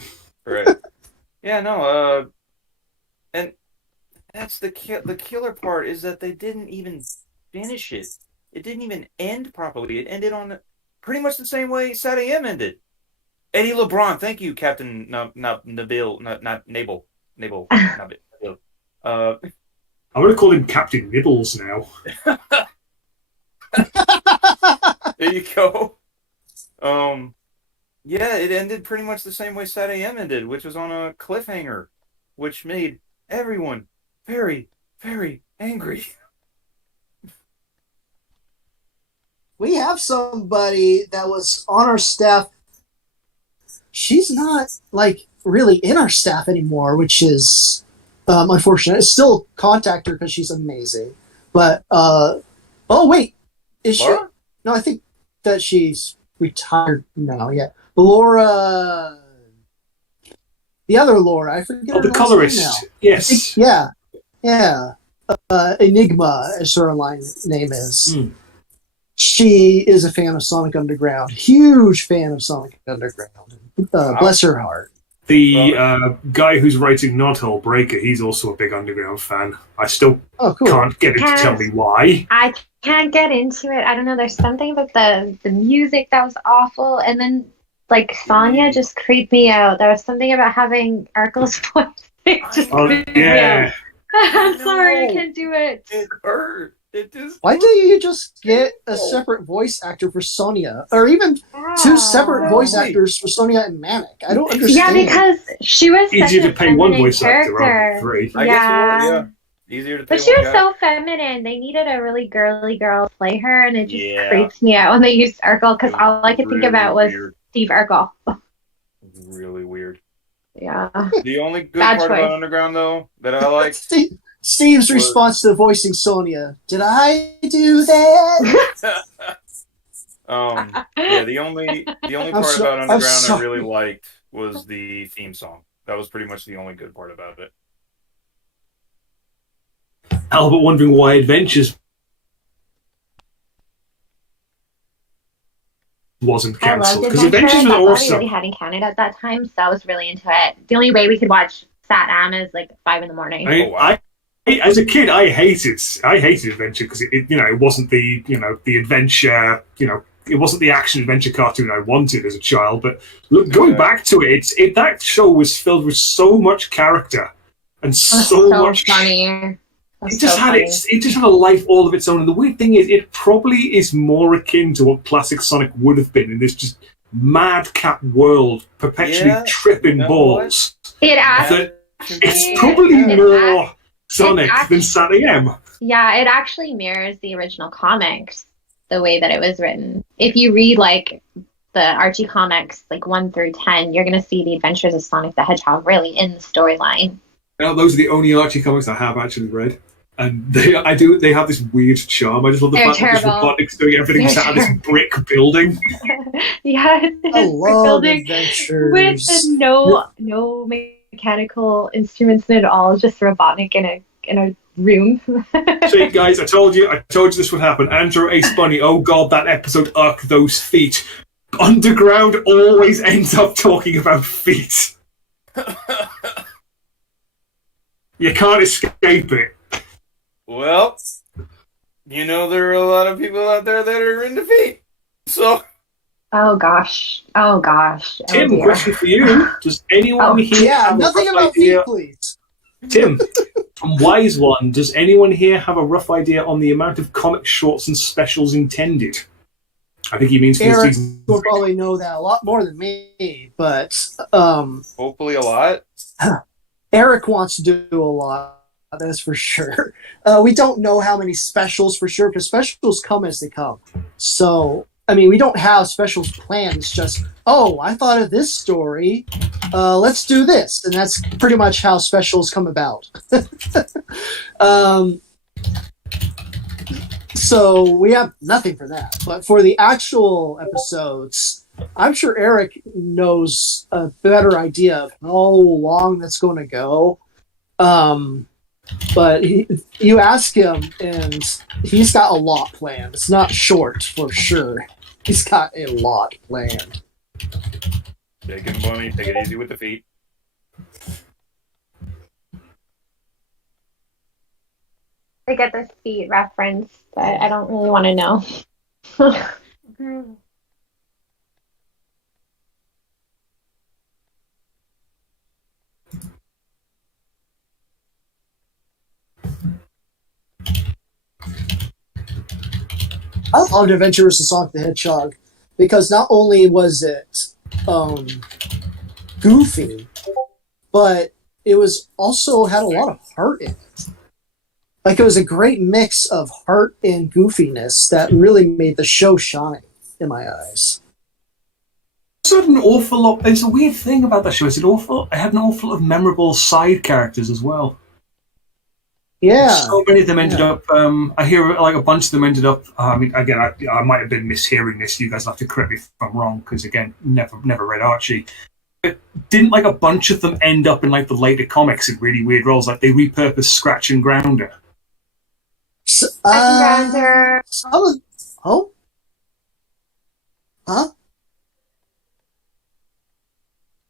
Right. Yeah, no, and that's the killer part is that they didn't even finish it. It didn't even end properly. It ended on pretty much the same way Sad-AM ended. Eddie LeBron, thank you, Captain Nabil, not Nabel. Nabil. I'm going to call him Captain Nibbles now. There you go. Yeah, it ended pretty much the same way Sad-AM ended, which was on a cliffhanger, which made everyone very, very angry. We have somebody that was on our staff. She's not really in our staff anymore, which is unfortunate. I still contact her because she's amazing. But oh wait, is Laura? she? No, I think that she's retired now. Yeah, Laura. The other Laura, I forget. Oh, the colorist. Yes. Yeah. Enigma, as her online name is. Mm. She is a fan of Sonic Underground. Huge fan of Sonic Underground. Bless her heart. The guy who's writing Knothole Breaker, he's also a big Underground fan. I still can't get him to tell me why. I can't get into it. I don't know. There's something about the music that was awful. And then, Sonya just creeped me out. There was something about having Urkel's voice. It just creeped me out. I'm sorry, I can't do it. It hurt. It just Why don't you just get a separate voice actor for Sonia, or even two separate voice actors for Sonia and Manic? I don't understand. Yeah, because she was such Easier a to pay one feminine voice actor rather character. than three. I guess it was, yeah. Easier to pay But she one was guy. so feminine. They needed a really girly girl to play her, and it just Yeah. creeps me out when they used Urkel, because all I could think Really about was weird. Steve Urkel. Really weird. Yeah. The only good Bad part choice. about Underground, though, that I liked. Steve's was- response to voicing Sonia. Did I do that? Yeah, the only part so- about I'm Underground I sorry. really liked was the theme song. That was pretty much the only good part about it. Albert wondering why Adventures wasn't I loved cancelled because Adventure. Adventures was That's all we awesome. really had in Canada at that time, so I was really into it. The only way we could watch Sat-Am is like 5 in the morning. Oh, wow. I as a kid, I hated Adventure because it wasn't the adventure, it wasn't the action adventure cartoon I wanted as a child. But going back to it, that show was filled with so much character and so much funny. It just had a life all of its own. And the weird thing is, it probably is more akin to what classic Sonic would have been in this just madcap world, perpetually tripping balls. It actually, It's probably more Sonic than Sat-AM. Yeah, it actually mirrors the original comics, the way that it was written. If you read like the Archie comics, like 1 through 10, you're gonna see the adventures of Sonic the Hedgehog really in the storyline. Those are the only Archie comics I have actually read. And they have this weird charm. I just love the fact that Robotnik's doing everything out of this brick building. Yeah, I love building Adventures. with no mechanical instruments at all, just Robotnik in a room. See, guys, I told you this would happen. Andrew Ace Bunny, oh god, that episode irked those feet. Underground always ends up talking about feet. You can't escape it. Well, there are a lot of people out there that are into feet. So. Oh gosh. Tim, question for you. Does anyone here have nothing a rough about idea? feet, please. Tim, from Wise One, does anyone here have a rough idea on the amount of comic shorts and specials intended? I think he means for Eric season. will probably know that a lot more than me, but Hopefully a lot. Eric wants to do a lot. That's for sure. We don't know how many specials for sure, because specials come as they come. So, we don't have specials planned. It's just, I thought of this story. Let's do this. And that's pretty much how specials come about. So we have nothing for that. But for the actual episodes, I'm sure Eric knows a better idea of how long that's going to go. But you ask him, and he's got a lot planned. It's not short, for sure. He's got a lot planned. Take it, Bunny. Take it easy with the feet. I get this feet reference, but I don't really want to know. I loved Adventures of Sonic the Hedgehog because not only was it goofy, but it was also had a lot of heart in it. Like, it was a great mix of heart and goofiness that really made the show shine in my eyes. It's an awful lot. It's a weird thing about that show. It had an awful lot of memorable side characters as well. Yeah. So many of them ended up. I hear like a bunch of them ended up. I might have been mishearing this. You guys have to correct me if I'm wrong, because again, never read Archie. But didn't like a bunch of them end up in like the later comics in really weird roles? Like they repurposed Scratch and Grounder. Grounder. Oh? Huh?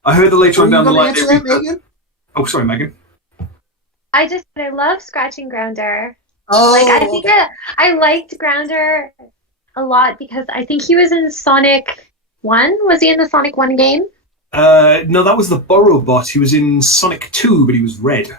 I heard that later on down the line. Answer that, Megan? Oh, sorry, Megan. I love Scratch and Grounder. Oh, I think I liked Grounder a lot because I think he was in Sonic 1. Was he in the Sonic 1 game? No, that was the Burrow bot. He was in Sonic 2, but he was red.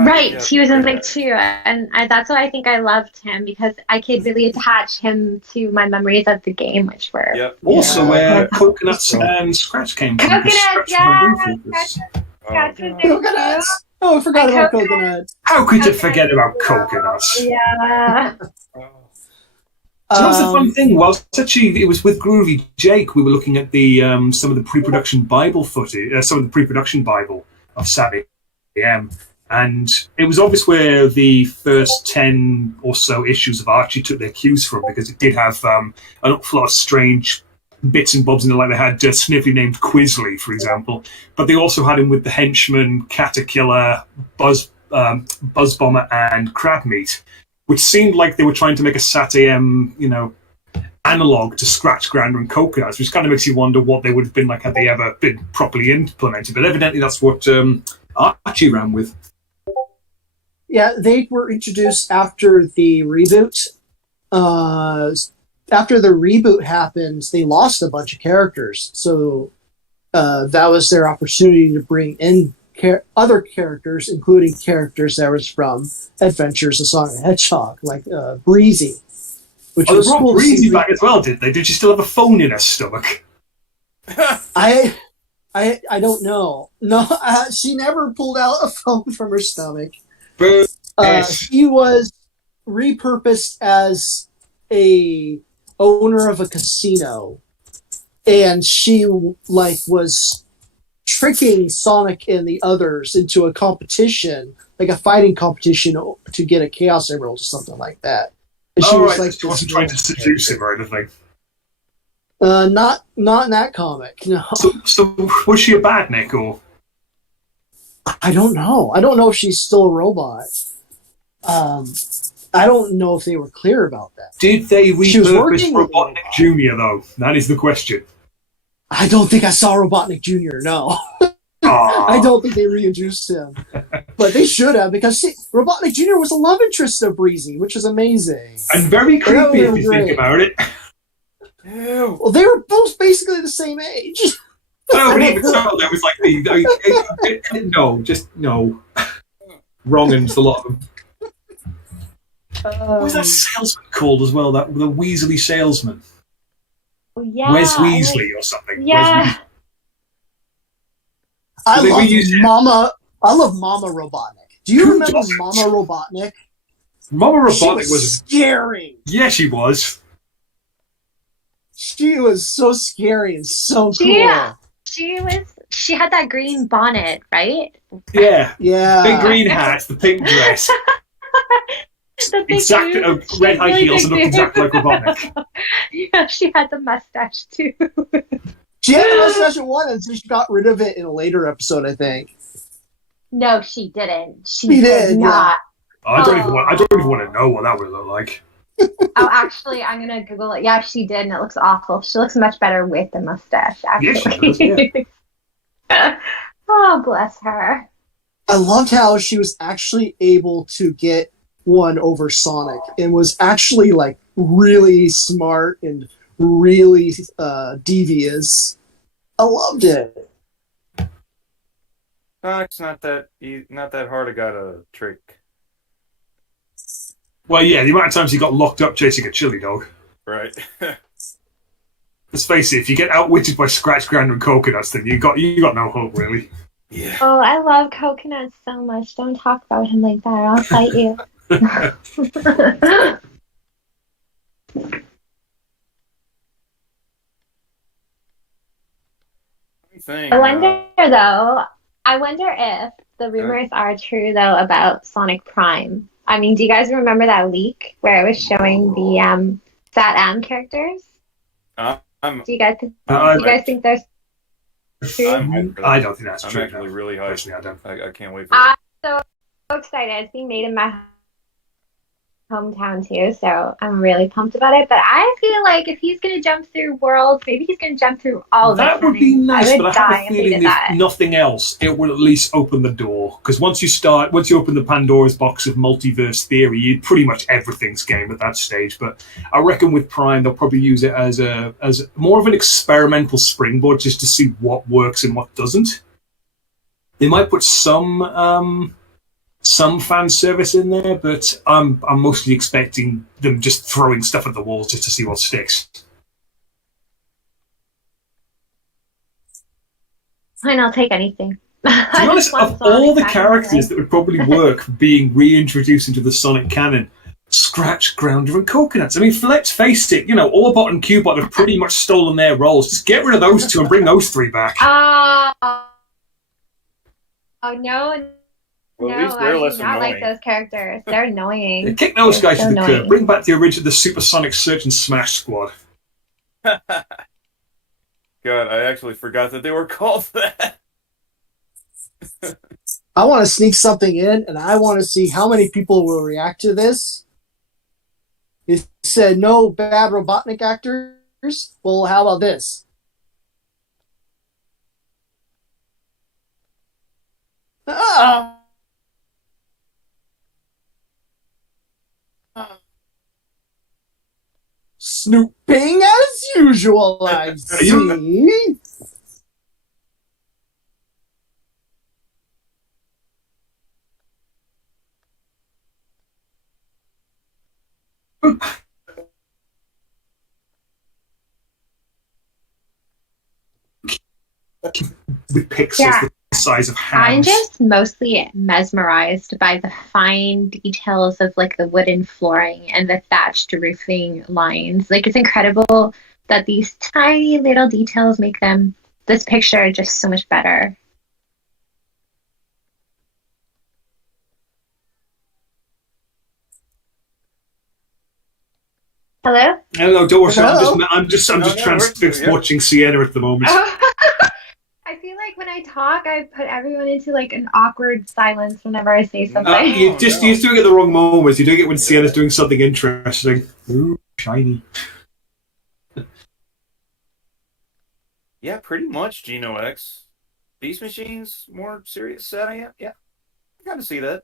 Right, Yeah. he was in like two, and that's why I think I loved him because I could really attach him to my memories of the game, which were Yep. Also, where Yeah. Coconuts and Scratch came from. because Coconuts, Scratch was a yeah, Rufus. Scratch was God. there Coconuts. Oh, I forgot And about coconuts. coconuts. How could you Coconuts. forget about Coconuts? too. Yeah. Oh. So that was the fun Um, thing. Well, it was with Groovy Jake. We were looking at the some of the pre-production Bible footage, some of the pre-production Bible of Saturday AM, and it was obvious where the first 10 or so issues of Archie took their cues from, because it did have an awful lot of strange bits and bobs in it. Like they had Sniffy named Quisley, for example, but they also had him with the henchman, Caterkiller, Buzz Bomber, and Crabmeat, which seemed like they were trying to make a Sat AM, analog to Scratch, Grander, and Coconuts, which kind of makes you wonder what they would have been like had they ever been properly implemented. But evidently, that's what Archie ran with. yeah, they were introduced after the reboot. After the reboot happened, they lost a bunch of characters, so that was their opportunity to bring in other characters, including characters that was from Adventures of Sonic the Hedgehog, like Breezy, which Oh, was they brought cool to Breezy see. back as well, did they? Did she still have a phone in her stomach? I don't know. No, she never pulled out a phone from her stomach. Yes. She was repurposed as a owner of a casino, and she was tricking Sonic and the others into a competition, like a fighting competition, to get a Chaos Emerald or something like that. And she was like, she wasn't trying to seduce him or anything. not in that comic. No, So was she a badnik or? I don't know. I don't know if she's still a robot. I don't know if they were clear about that. Did they She was repurpose working with Robotnik Jr. though? That is the question. I don't think I saw Robotnik Jr. No. I don't think they reintroduced him. But they should have, because Robotnik Jr. was a love interest of Breezy, which is amazing. And very That creepy was if you think great. about it. Ew. Well, they were both basically the same age. No, but even so, that was like no. Wrong ends a lot of them. What was that salesman called as well? That the Weasley salesman, Yeah. Wes Weasley or something. Yeah. I They love reused it. Mama. I love Mama Robotnik. Do you Who remember doesn't? Mama Robotnik? Mama She Robotnik was. scary. Yeah, she was. She was so scary and so cool. Yeah. She had that green bonnet, right? Yeah. Yeah. Big green hat, the pink dress, The big exact boobs. She red had high really heels, big and looked exactly like boobs. Robotnik. Yeah, she had the mustache too. She had a mustache at one until she got rid of it in a later episode, I think. No, she didn't. She She did did, not. I don't even want to know what that would look like. Oh, actually, I'm gonna Google it. Yeah, she did, and it looks awful. She looks much better with the mustache, Yeah, actually. she does, Oh, bless her. I loved how she was actually able to get one over Sonic and was actually like really smart and really devious. I loved it. Sonic's not that hard a guy to trick. Well, yeah, the amount of times he got locked up chasing a chili dog. Right. Let's face it, if you get outwitted by Scratch, Grander, and Coconuts, then you got no hope, really. Yeah. Oh, I love Coconuts so much. Don't talk about him like that, or I'll fight you. Thing, I wonder if the rumors are true, though, about Sonic Prime. I mean, do you guys remember that leak where it was showing the Sat-Am characters? I'm Do you guys think there's true? I don't think that's I'm true. actually really hyped. Personally, I don't. I can't wait for it. I'm so excited. It's being made in my hometown too, so I'm really pumped about it. But I feel like if he's going to jump through worlds, maybe he's going to jump through all of them. That would be nice, but I have a if feeling did that. if nothing else, it will at least open the door. Because once you open the Pandora's box of multiverse theory, pretty much everything's game at that stage. But I reckon with Prime, they'll probably use it as more of an experimental springboard, just to see what works and what doesn't. They might put some some fan service in there, but I'm mostly expecting them just throwing stuff at the walls just to see what sticks. Fine, I'll take anything. To be honest, of all the characters that would probably work being reintroduced into the Sonic canon, scratch Grounder and Coconuts. I mean, let's face it, Orbot and Cubot have pretty much stolen their roles. Just get rid of those two and bring those three back. Oh no. Well, at No, least they're I do less not annoying. like those characters. They're annoying. Kick those guys So to the annoying. curb. Bring back the Supersonic Search and Smash Squad. God, I actually forgot that they were called that. I want to sneak something in, and I want to see how many people will react to this. It said no bad Robotnik actors. Well, how about this? Ah! Snooping as usual, I see. With pixels Yeah. the size of I'm hands. just mostly mesmerized by the fine details of like the wooden flooring and the thatched roofing lines. Like it's incredible that these tiny little details make this picture just so much better. Hello? No, don't worry. Hello? I'm just No, transfixed yeah. watching Sienna at the moment. I feel like when I talk, I put everyone into like an awkward silence whenever I say something. You're doing it at the wrong moments. You're doing it when Sienna's doing something interesting. Ooh, shiny. Yeah, pretty much Geno X. Beast Machines, more serious setting. Yeah, I gotta see that.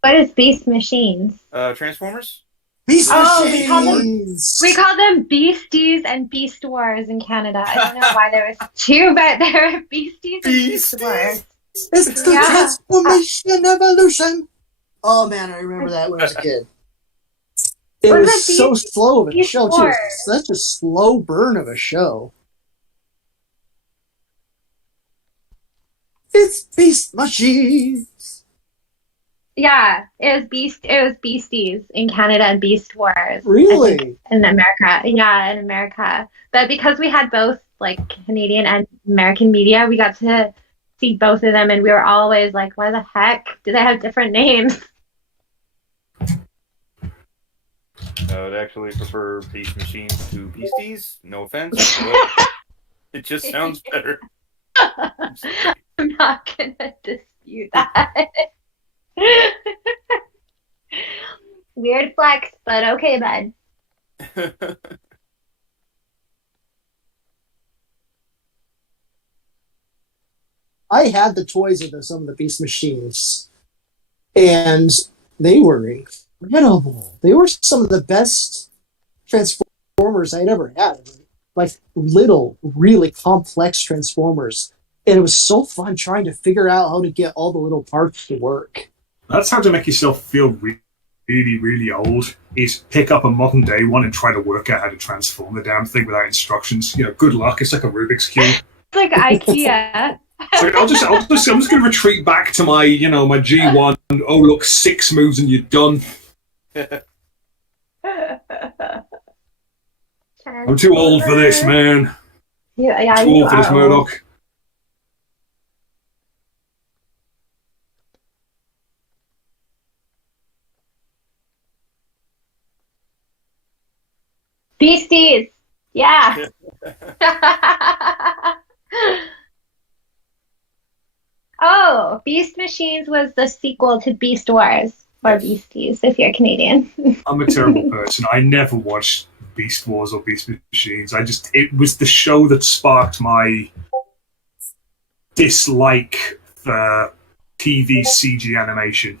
What is Beast Machines? Transformers? Beast Oh, Machines! We call them Beasties and Beast Wars in Canada. I don't know why there was two, but there are Beasties and Beast Wars. It's the Yeah. transformation evolution. Oh man, I remember that when I was a kid. It What was about so Beast- slow of a Beast show too. Wars? Such a slow burn of a show. It's Beast Machines. Yeah, it was Beasties in Canada and Beast Wars. Really? In America. Yeah, in America. But because we had both like Canadian and American media, we got to see both of them and we were always like, why the heck do they have different names? I would actually prefer Beast Machines to Beasties. No offense, but it just sounds better. I'm not gonna dispute that. Weird flex, but okay, bud. I had the toys of some of the Beast Machines, and they were incredible. They were some of the best Transformers I'd ever had. Like little, really complex Transformers. And it was so fun trying to figure out how to get all the little parts to work. That's how to make yourself feel really, really old, is pick up a modern day one and try to work out how to transform the damn thing without instructions. Good luck. It's like a Rubik's Cube. It's like IKEA. So I'm just going to retreat back to my, my G1. Oh, look, 6 moves and you're done. I'm too old for this, man. Yeah, Too you old for this, are Murdoch. Beasties! Yeah! Oh, Beast Machines was the sequel to Beast Wars, or Yes. Beasties if you're Canadian. I'm a terrible person. I never watched Beast Wars or Beast Machines. It was the show that sparked my dislike for TV CG animation.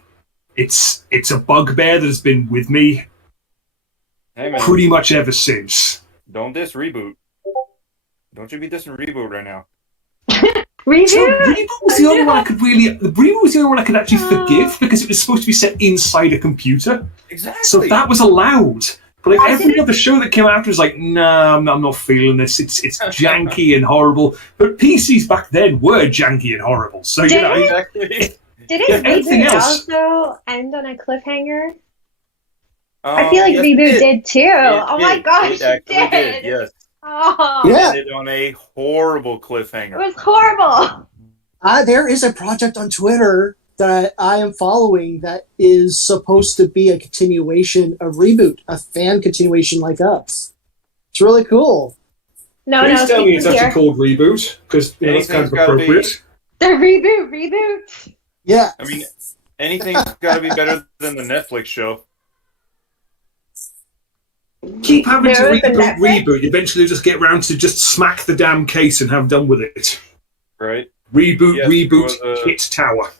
It's a bugbear that has been with me Hey man, pretty much ever since. don't diss Reboot. Don't you be dissing Reboot right now. Reboot? So Reboot was the only one I could really. The Reboot was the only one I could actually forgive because it was supposed to be set inside a computer. Exactly. So that was allowed. But like I every didn't- other show that came after was like, nah, I'm not feeling this. It's janky and horrible. But PCs back then were janky and horrible. So you Did know, it? Exactly. Didn't anything Reboot else? also end on a cliffhanger? I feel like Yes, Reboot it did too. Oh my did. gosh, It actually did. Yes. Oh, Yeah. Ended on a horrible it cliffhanger. was horrible. There is a project on Twitter that I am following that is supposed to be a continuation of Reboot, a fan continuation like us. It's really cool. No, Please tell me it's here. actually called Reboot because that's kind of Anything's gotta be- appropriate. The reboot. Yeah. I mean, anything's got to be better than the Netflix show. Keep having to There was a reboot, Netflix? eventually just get round to just smack the damn case and have done with it. Right? Reboot, Yes, reboot, there was a- hit tower.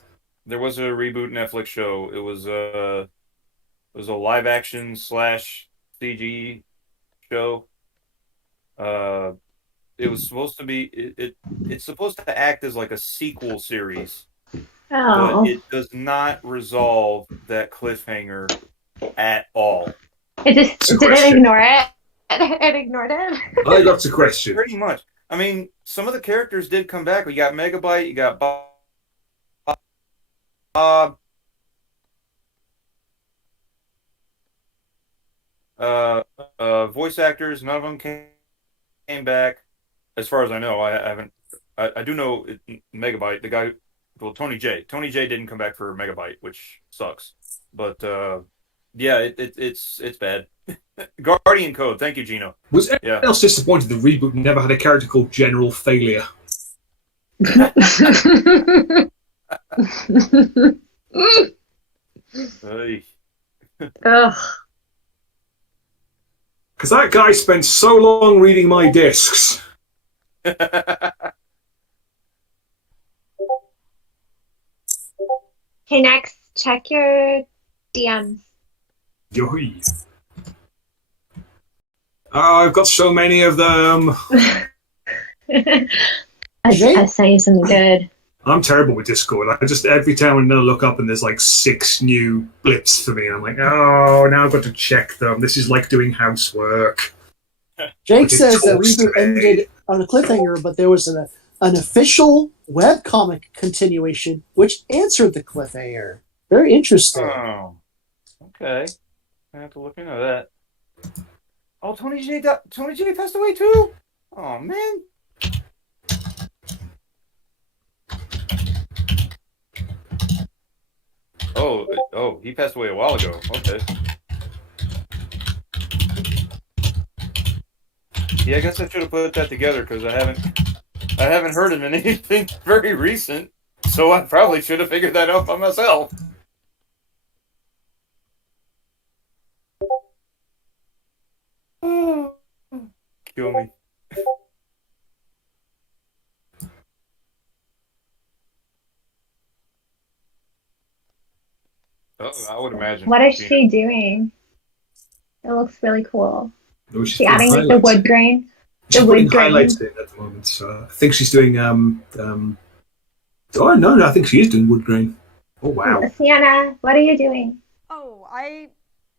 There was a Reboot Netflix show. It was a live action / CG show. It was supposed to be it's supposed to act as like a sequel series, Oh, but it does not resolve that cliffhanger at all. it just It's a did it question. ignore it? It ignored it. I got a question. Pretty much. I mean, some of the characters did come back. We got Megabyte. You got Bob. Voice actors. None of them came back. As far as I know, I haven't. I do know Megabyte. The guy. Well, Tony J. Tony J didn't come back for Megabyte, which sucks. But yeah, it's bad. Guardian Code. Thank you, Gino. Was anyone else disappointed the Reboot never had a character called General Failure? Hey. Ugh. Because that guy spent so long reading my discs. Okay, next, check your DMs. Yoy. Oh, I've got so many of them. I sent you something good. I'm terrible with Discord. I just every time I look up and there's like 6 new blips for me, and I'm like, oh, now I've got to check them. This is like doing housework. Jake But it says that talks Reboot to me. ended on a cliffhanger, but there was an official webcomic continuation which answered the cliffhanger. Very interesting. Oh, okay. I have to look into that. Oh, Tony J passed away too. Oh man. Oh, he passed away a while ago. Okay. Yeah, I guess I should have put that together because I haven't heard of anything very recent. So I probably should have figured that out by myself. Kill me. Oh, I would imagine. What is she doing? It looks really cool. No, she's She putting adding like the highlights. wood grain. She's the putting wood grain. highlights in at the moment. So I think she's doing Oh no, I think she is doing wood grain. Oh wow. Sienna, what are you doing? Oh,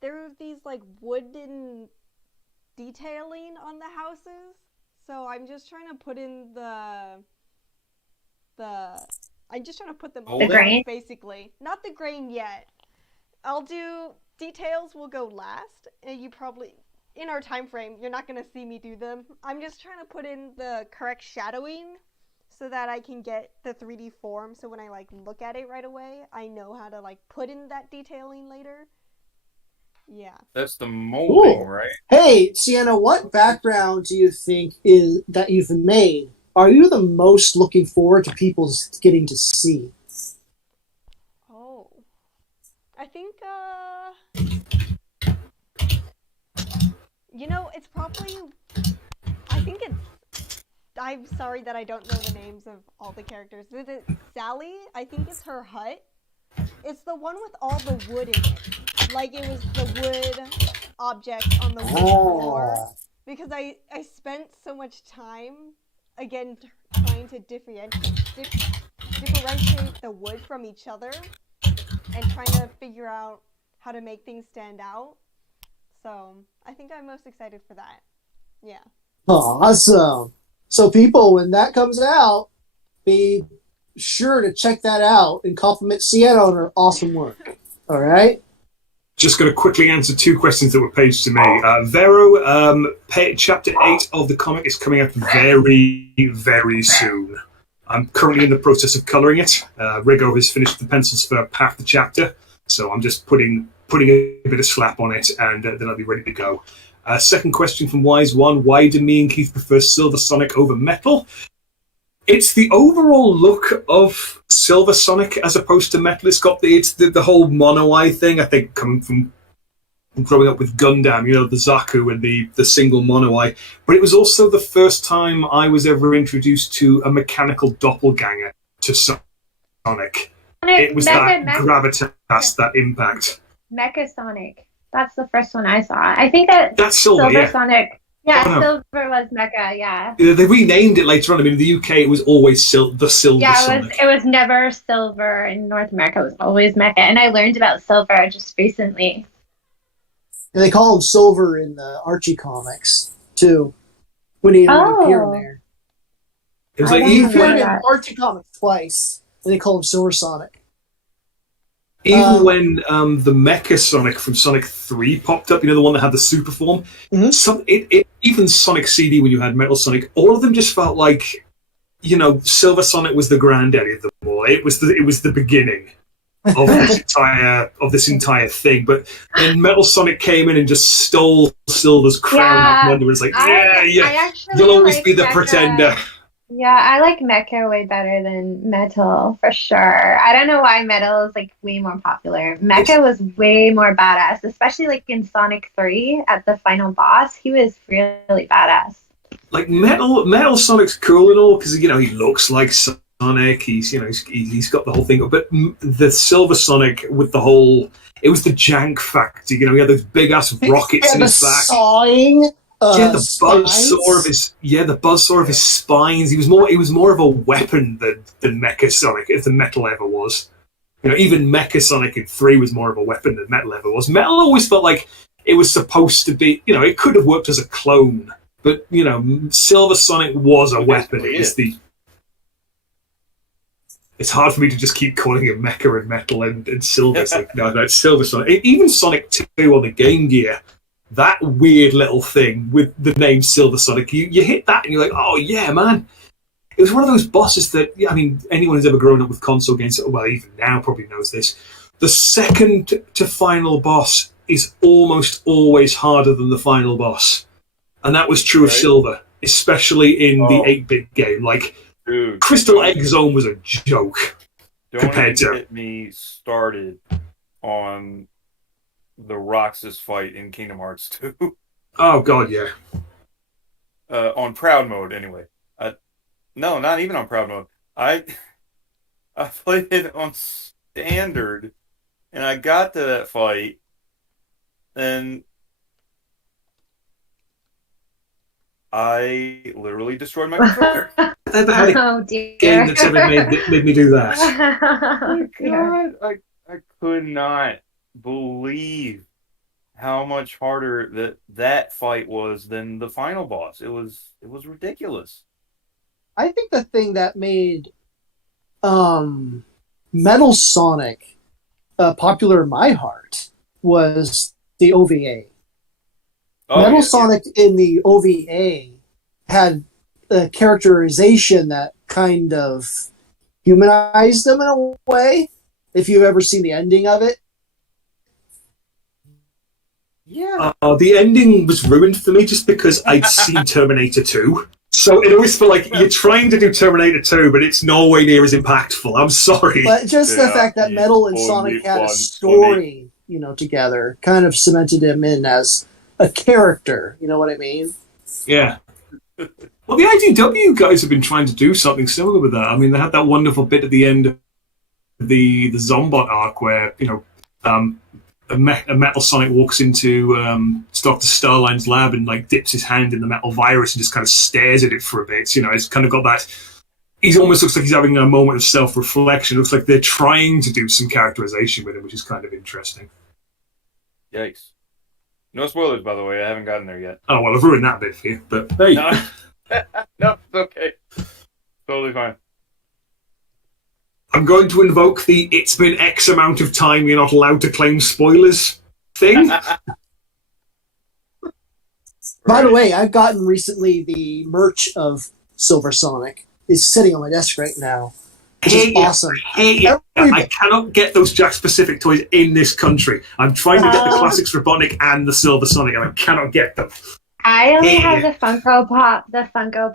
there are these like wooden detailing on the houses, so I'm just trying to put in I'm just trying to put them The on grain? basically. Not the grain yet. I'll do details will go last, and you probably in our time frame you're not gonna see me do them. I'm just trying to put in the correct shadowing so that I can get the 3D form, so when I like look at it right away, I know how to like put in that detailing later. Yeah. That's the molding, Cool. right? Hey, Sienna, what background do you think is that you've made? Are you the most looking forward to people getting to see? Oh. I think, it's probably, I'm sorry that I don't know the names of all the characters. Is it Sally? I think it's her hut. It's the one with all the wood in it. Like, it was the wood object on the wood floor. Because I spent so much time again, trying to differentiate the wood from each other and trying to figure out how to make things stand out. So I think I'm most excited for that. Yeah. Awesome. So people, when that comes out, be sure to check that out and compliment Sienna on her awesome work. All right? Just going to quickly answer two questions that were paged to me. Vero, chapter 8 of the comic is coming out very, very soon. I'm currently in the process of colouring it. Rigo has finished the pencils for half the chapter, so I'm just putting a bit of slap on it, and then I'll be ready to go. Second question from Wise One: why do me and Keith prefer Silver Sonic over Metal? It's the overall look of Silver Sonic as opposed to Metal. It's the whole mono eye thing. I think coming from growing up with Gundam, the Zaku and the single mono eye. But it was also the first time I was ever introduced to a mechanical doppelganger to Sonic. It was that gravitas, that impact. Mecha Sonic. That's the first one I saw. I think that's Silver Sonic. Yeah, Silver was Mecha, yeah. They renamed it later on. I mean, in the UK, it was always the Silver Sonic. Yeah, it was never Silver in North America. It was always Mecha. And I learned about Silver just recently. And they call him Silver in the Archie comics, too, when he would appear in there. It was like he appeared in Archie comics twice, and they call him Silver Sonic. Even when the Mecha Sonic from Sonic 3 popped up, the one that had the super form, even Sonic CD when you had Metal Sonic, all of them just felt like, Silver Sonic was the granddaddy of them all. It was the beginning of this entire thing. But then Metal Sonic came in and just stole Silver's crown. Wonder was like, you'll always be the pretender. Yeah, I like Mecha way better than Metal, for sure. I don't know why Metal is, way more popular. Mecha was way more badass, especially, in Sonic 3 at the final boss. He was really badass. Metal Sonic's cool and all, because, he looks like Sonic. He's got the whole thing. But the Silver Sonic with the whole... It was the jank factor. He had those big-ass rockets in his back. Sawing... the buzzsaw of his spines. He was more of a weapon than Mecha Sonic, if the Metal ever was. Even Mecha Sonic in 3 was more of a weapon than Metal ever was. Metal always felt like it was supposed to be. It could have worked as a clone, but Silver Sonic was a weapon. It's hard for me to just keep calling it Mecha and Metal and Silver. It's Silver Sonic. Even Sonic 2 on the Game Gear. That weird little thing with the name Silver Sonic, you hit that and you're like, oh yeah, man. It was one of those bosses that, anyone who's ever grown up with console games, well, even now probably knows this. The second to final boss is almost always harder than the final boss. And that was true of Silver, especially in the 8-bit game. Dude, Crystal Egg Zone was a joke. Don't get me started on the Roxas fight in Kingdom Hearts 2. Oh, God, yeah. On Proud Mode, anyway. No, not even on Proud Mode. I played it on Standard, and I got to that fight, and I literally destroyed my controller. Oh, dear. Game that's ever made me do that. Oh, God. I could not believe how much harder that fight was than the final boss. It was ridiculous. I think the thing that made Metal Sonic popular in my heart was the OVA. Metal Sonic in the OVA had a characterization that kind of humanized them in a way. If you've ever seen the ending of it. Yeah. The ending was ruined for me just because I'd seen Terminator 2. So it always felt like you're trying to do Terminator 2, but it's no way near as impactful. I'm sorry. But just the fact that Metal and Sonic had a story, together, kind of cemented him in as a character. You know what I mean? Yeah. Well, the IDW guys have been trying to do something similar with that. I mean, they had that wonderful bit at the end of the Zombot arc where, a metal Sonic walks into Dr. Starline's lab and like dips his hand in the metal virus and just kind of stares at it for a bit. You know, it's kind of got that. He almost looks like he's having a moment of self-reflection. It looks like they're trying to do some characterization with him, which is kind of interesting. Yikes. No spoilers, by the way. I haven't gotten there yet. Oh, well, I've ruined that bit for you. But hey. No, no, it's okay. Totally fine. I'm going to invoke the "it's been X amount of time, you're not allowed to claim spoilers" thing. By the way, I've gotten recently the merch of Silver Sonic. It's sitting on my desk right now. Which is awesome. I cannot get those Jack-specific toys in this country. I'm trying to get the Classics Robotnik and the Silver Sonic, and I cannot get them. I only have the Funko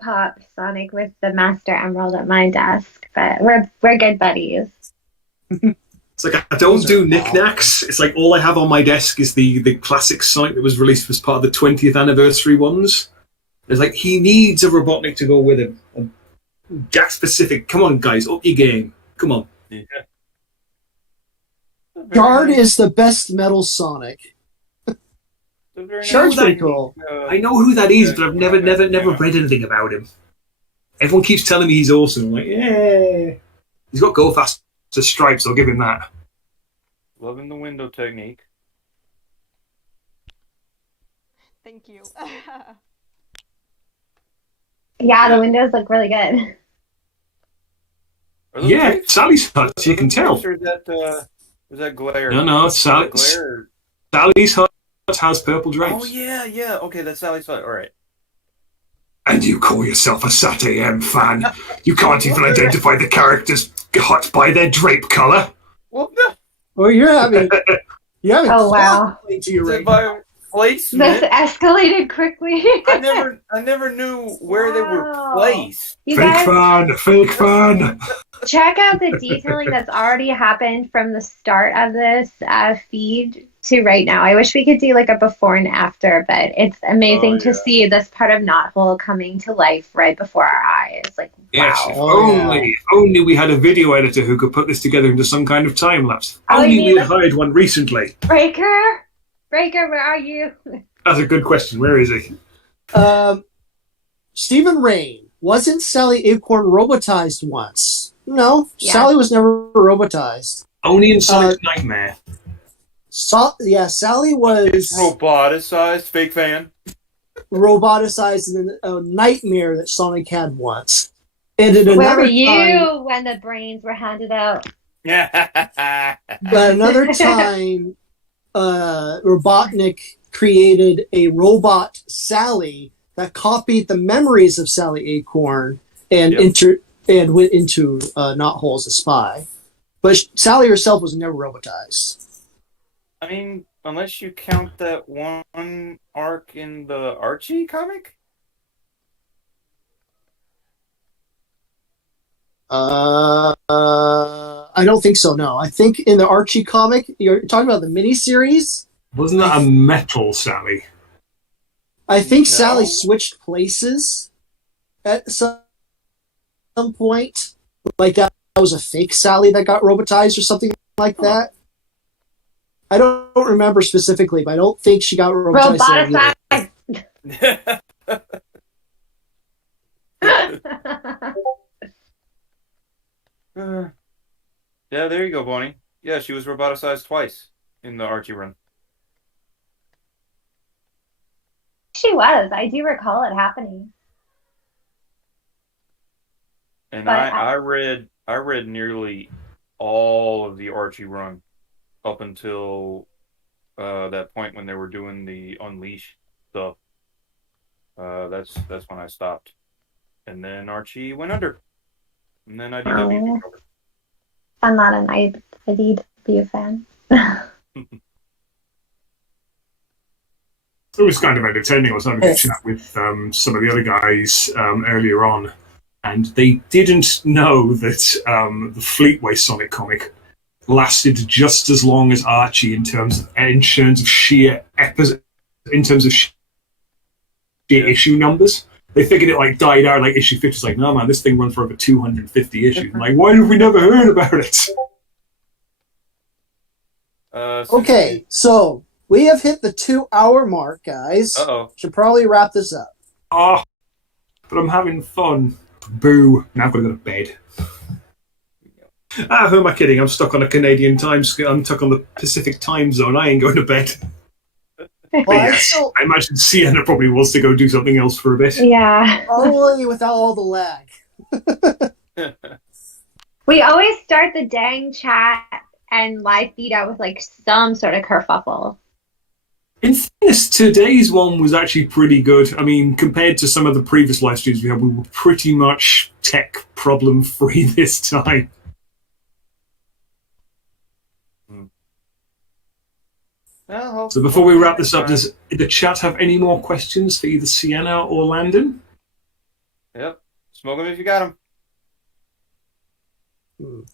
Pop Sonic with the Master Emerald at my desk, but we're good buddies. It's like I don't do knickknacks. It's like all I have on my desk is the classic Sonic that was released as part of the 20th anniversary ones. It's like he needs a Robotnik to go with him. Jack specific. Come on, guys, up your game. Come on. Yeah. Guard is the best metal Sonic. Guard's pretty cool. I know who that is, but I've never read anything about him. Everyone keeps telling me he's awesome. I'm like, yeah. He's got go faster stripes, I'll give him that. Loving the window technique. Thank you. Yeah, the windows look really good. Yeah, Sally's hut, you can tell. Or is that glare? No, Sally's hut has purple drapes. Oh, yeah. Okay, that's Sally's hut. All right. And you call yourself a Sat.am fan? You can't even identify the characters' hut by their drape colour? Well, no. Well, you're having Oh, wow. to your Is it by placement? This escalated quickly. I never knew where they were placed. You Fake guys, fan! check out the detailing that's already happened from the start of this feed to right now. I wish we could do like a before and after, but it's amazing to see this part of Knothole coming to life right before our eyes. Like, Yes, wow. if only we had a video editor who could put this together into some kind of time lapse. Only we had hired one recently. Breaker, where are you? That's a good question. Where is he? Stephen Rain. Wasn't Sally Acorn robotized once? No, Yeah. Sally was never robotized. Only in Sonic Nightmare. Sally was Roboticized, fake fan. roboticized in a nightmare that Sonic had once. And at Where another were you time, when the brains were handed out? Yeah. but another time, Robotnik created a robot Sally that copied the memories of Sally Acorn and went into Knothole as a spy. But Sally herself was never robotized. I mean, unless you count that one arc in the Archie comic? I don't think so, no. I think in the Archie comic, you're talking about the miniseries? Wasn't that a metal Sally? I think No. Sally switched places at some point. Like that was a fake Sally that got robotized or something like that. I don't remember specifically, but I don't think she got robotized. Roboticized. Yeah, there you go, Bonnie. Yeah, she was roboticized twice in the Archie run. She was. I do recall it happening. And But I read nearly all of the Archie run up until that point when they were doing the Unleash stuff. That's when I stopped. And then Archie went under. And then IDW took over. I'm not an IDW fan. It was kind of entertaining. I was having a chat with some of the other guys earlier on, and they didn't know that the Fleetway Sonic comic lasted just as long as Archie in terms of sheer issue numbers. They figured it like died out like issue 50. It's like, no man, this thing run for over 250 issues. I'm like, why have we never heard about it? Okay, so we have hit the 2-hour mark, guys. Uh-oh. Should probably wrap this up. Oh, but I'm having fun. Boo. Now I've got to go to bed. Who am I kidding? I'm stuck on a Canadian time scale. I'm stuck on the Pacific time zone. I ain't going to bed. But Well, yes, I imagine Sienna probably wants to go do something else for a bit. Yeah. Probably without all the lag. We always start the dang chat and live feed out with like some sort of kerfuffle. In fairness, today's one was actually pretty good. I mean, compared to some of the previous live streams we had, we were pretty much tech problem free this time. Well, So before we wrap this up, does the chat have any more questions for either Sienna or Landon? Yep. Smoke them if you got them.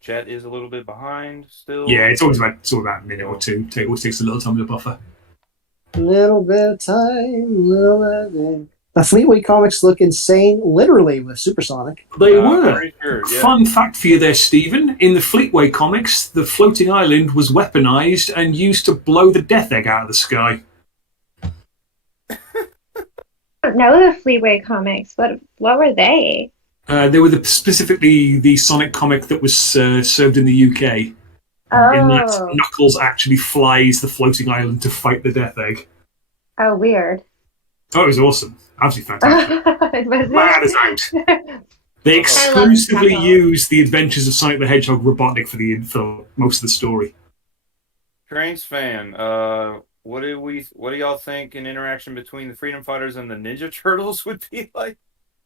Chat is a little bit behind still. Yeah, it's always about a minute or two. It always takes a little time to buffer. Little bit of time, little bit of time. The Fleetway comics look insane, literally, with Supersonic. They were. Pretty sure, yeah. Fun fact for you there, Stephen. In the Fleetway comics, the floating island was weaponized and used to blow the Death Egg out of the sky. I don't know the Fleetway comics. What were they? They were specifically the Sonic comic that was served in the UK. In that Oh. Knuckles actually flies the floating island to fight the Death Egg. Oh, weird. Oh, it was awesome. Absolutely fantastic. Was Mad as it? out. They I exclusively love used the Adventures of Sonic the Hedgehog Robotnik for most of the story. Trains fan, what do y'all think an interaction between the Freedom Fighters and the Ninja Turtles would be like?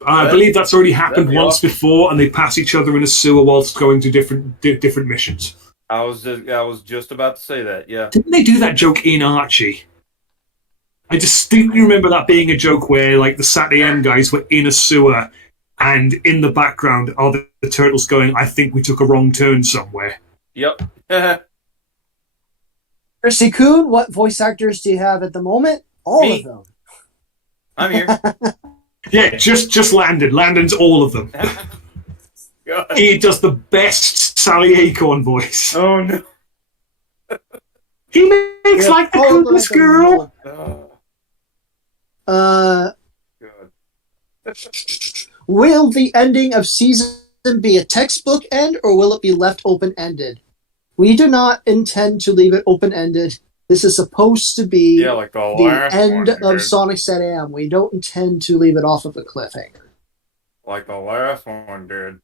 I believe that's already happened that'd be once awesome. before, and they pass each other in a sewer whilst going to different missions. I was just about to say that. Yeah. Didn't they do that joke in Archie? I distinctly remember that being a joke where, like, the Saturday M guys were in a sewer, and in the background are the turtles going, "I think we took a wrong turn somewhere." Yep. Chrissy Kuhn, what voice actors do you have at the moment? All Me. of them. I'm here. Yeah, just Landon. Landon's all of them. God. He does the best Sally Acorn voice. Oh no. He makes like the all of them coolest at the girl. moment. Oh, Uh, God. will the ending of season be a textbook end, or will it be left open-ended? We do not intend to leave it open-ended. This is supposed to be Yeah, like the the last end one, of dude. Sonic Set-Am. We don't intend to leave it off of a cliffhanger. Like the last one, dude.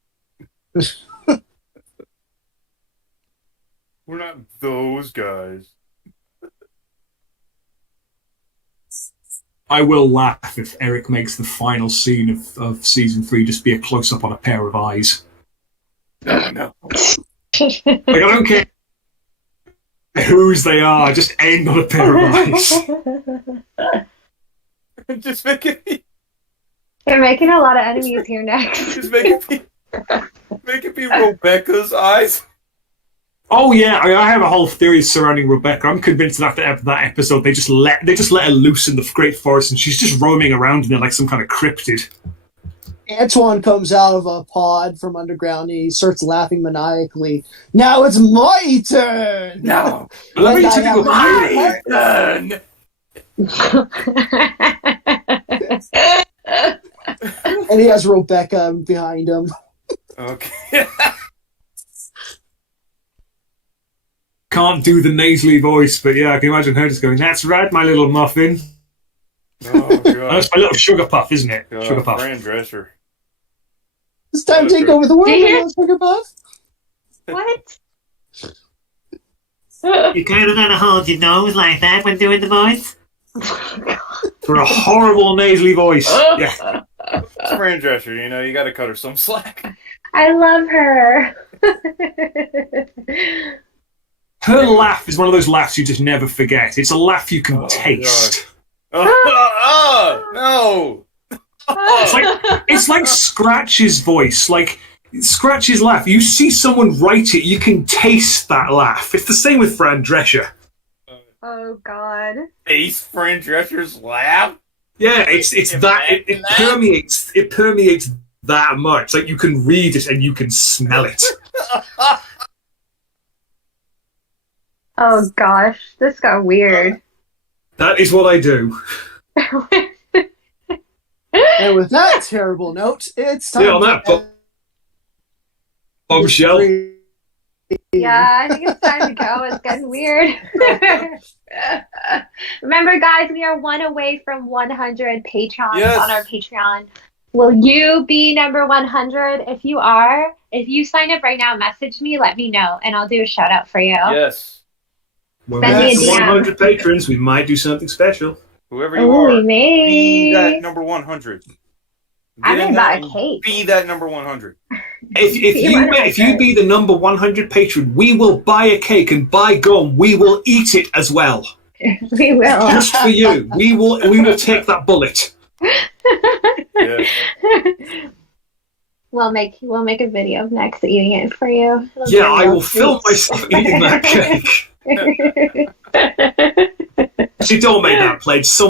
We're not those guys. I will laugh if Eric makes the final scene of season 3 just be a close-up on a pair of eyes. Oh no. Like, I don't care whose they are, just end on a pair of eyes. Just make it They're making a lot of enemies here next. just make it be Rebecca's eyes. Oh yeah, I have a whole theory surrounding Rebecca. I'm convinced that after that episode, they just let her loose in the Great Forest, and she's just roaming around in there like some kind of cryptid. Antoine comes out of a pod from underground and he starts laughing maniacally. Now it's my turn! No. I love Like how you I typical have Done. And he has Rebecca behind him. Okay. can't do the nasally voice, but yeah, I can imagine her just going, "That's right, my little muffin." Oh god. That's my little sugar puff, isn't it? God, Sugar puff. Fran Drescher. It's time to take over the world, Do you? little sugar puff. What? You kind of gotta hold your nose like that when doing the voice. For a horrible nasally voice. Yeah. It's Fran Drescher, you know, you gotta cut her some slack. I love her. Her laugh is one of those laughs you just never forget. It's a laugh you can taste. No! It's like Scratch's voice. Like, Scratch's laugh. You see someone write it, you can taste that laugh. It's the same with Fran Drescher. Oh God. Ace Fran Drescher's laugh? Yeah, it's that it permeates that much. Like you can read it and you can smell it. Oh gosh, this got weird. That is what I do. And with that terrible note, it's time On that bombshell. Yeah, I think it's time to go. It's getting weird. Remember, guys, we are one away from 100 patrons on our Patreon. Will you be number 100? If you are, if you sign up right now, message me, let me know, and I'll do a shout out for you. Yes. When we get to 100 patrons, we might do something special. Whoever you are, we may. be that number 100. I'm gonna buy a cake. Be that number 100. If you be the number 100 patron, we will buy a cake, and by gum, we will eat it as well. We will. Just for you. We will take that bullet. Yes. We'll make a video of Nex eating it for you. I will film myself eating that cake. Actually, don't make that pledge.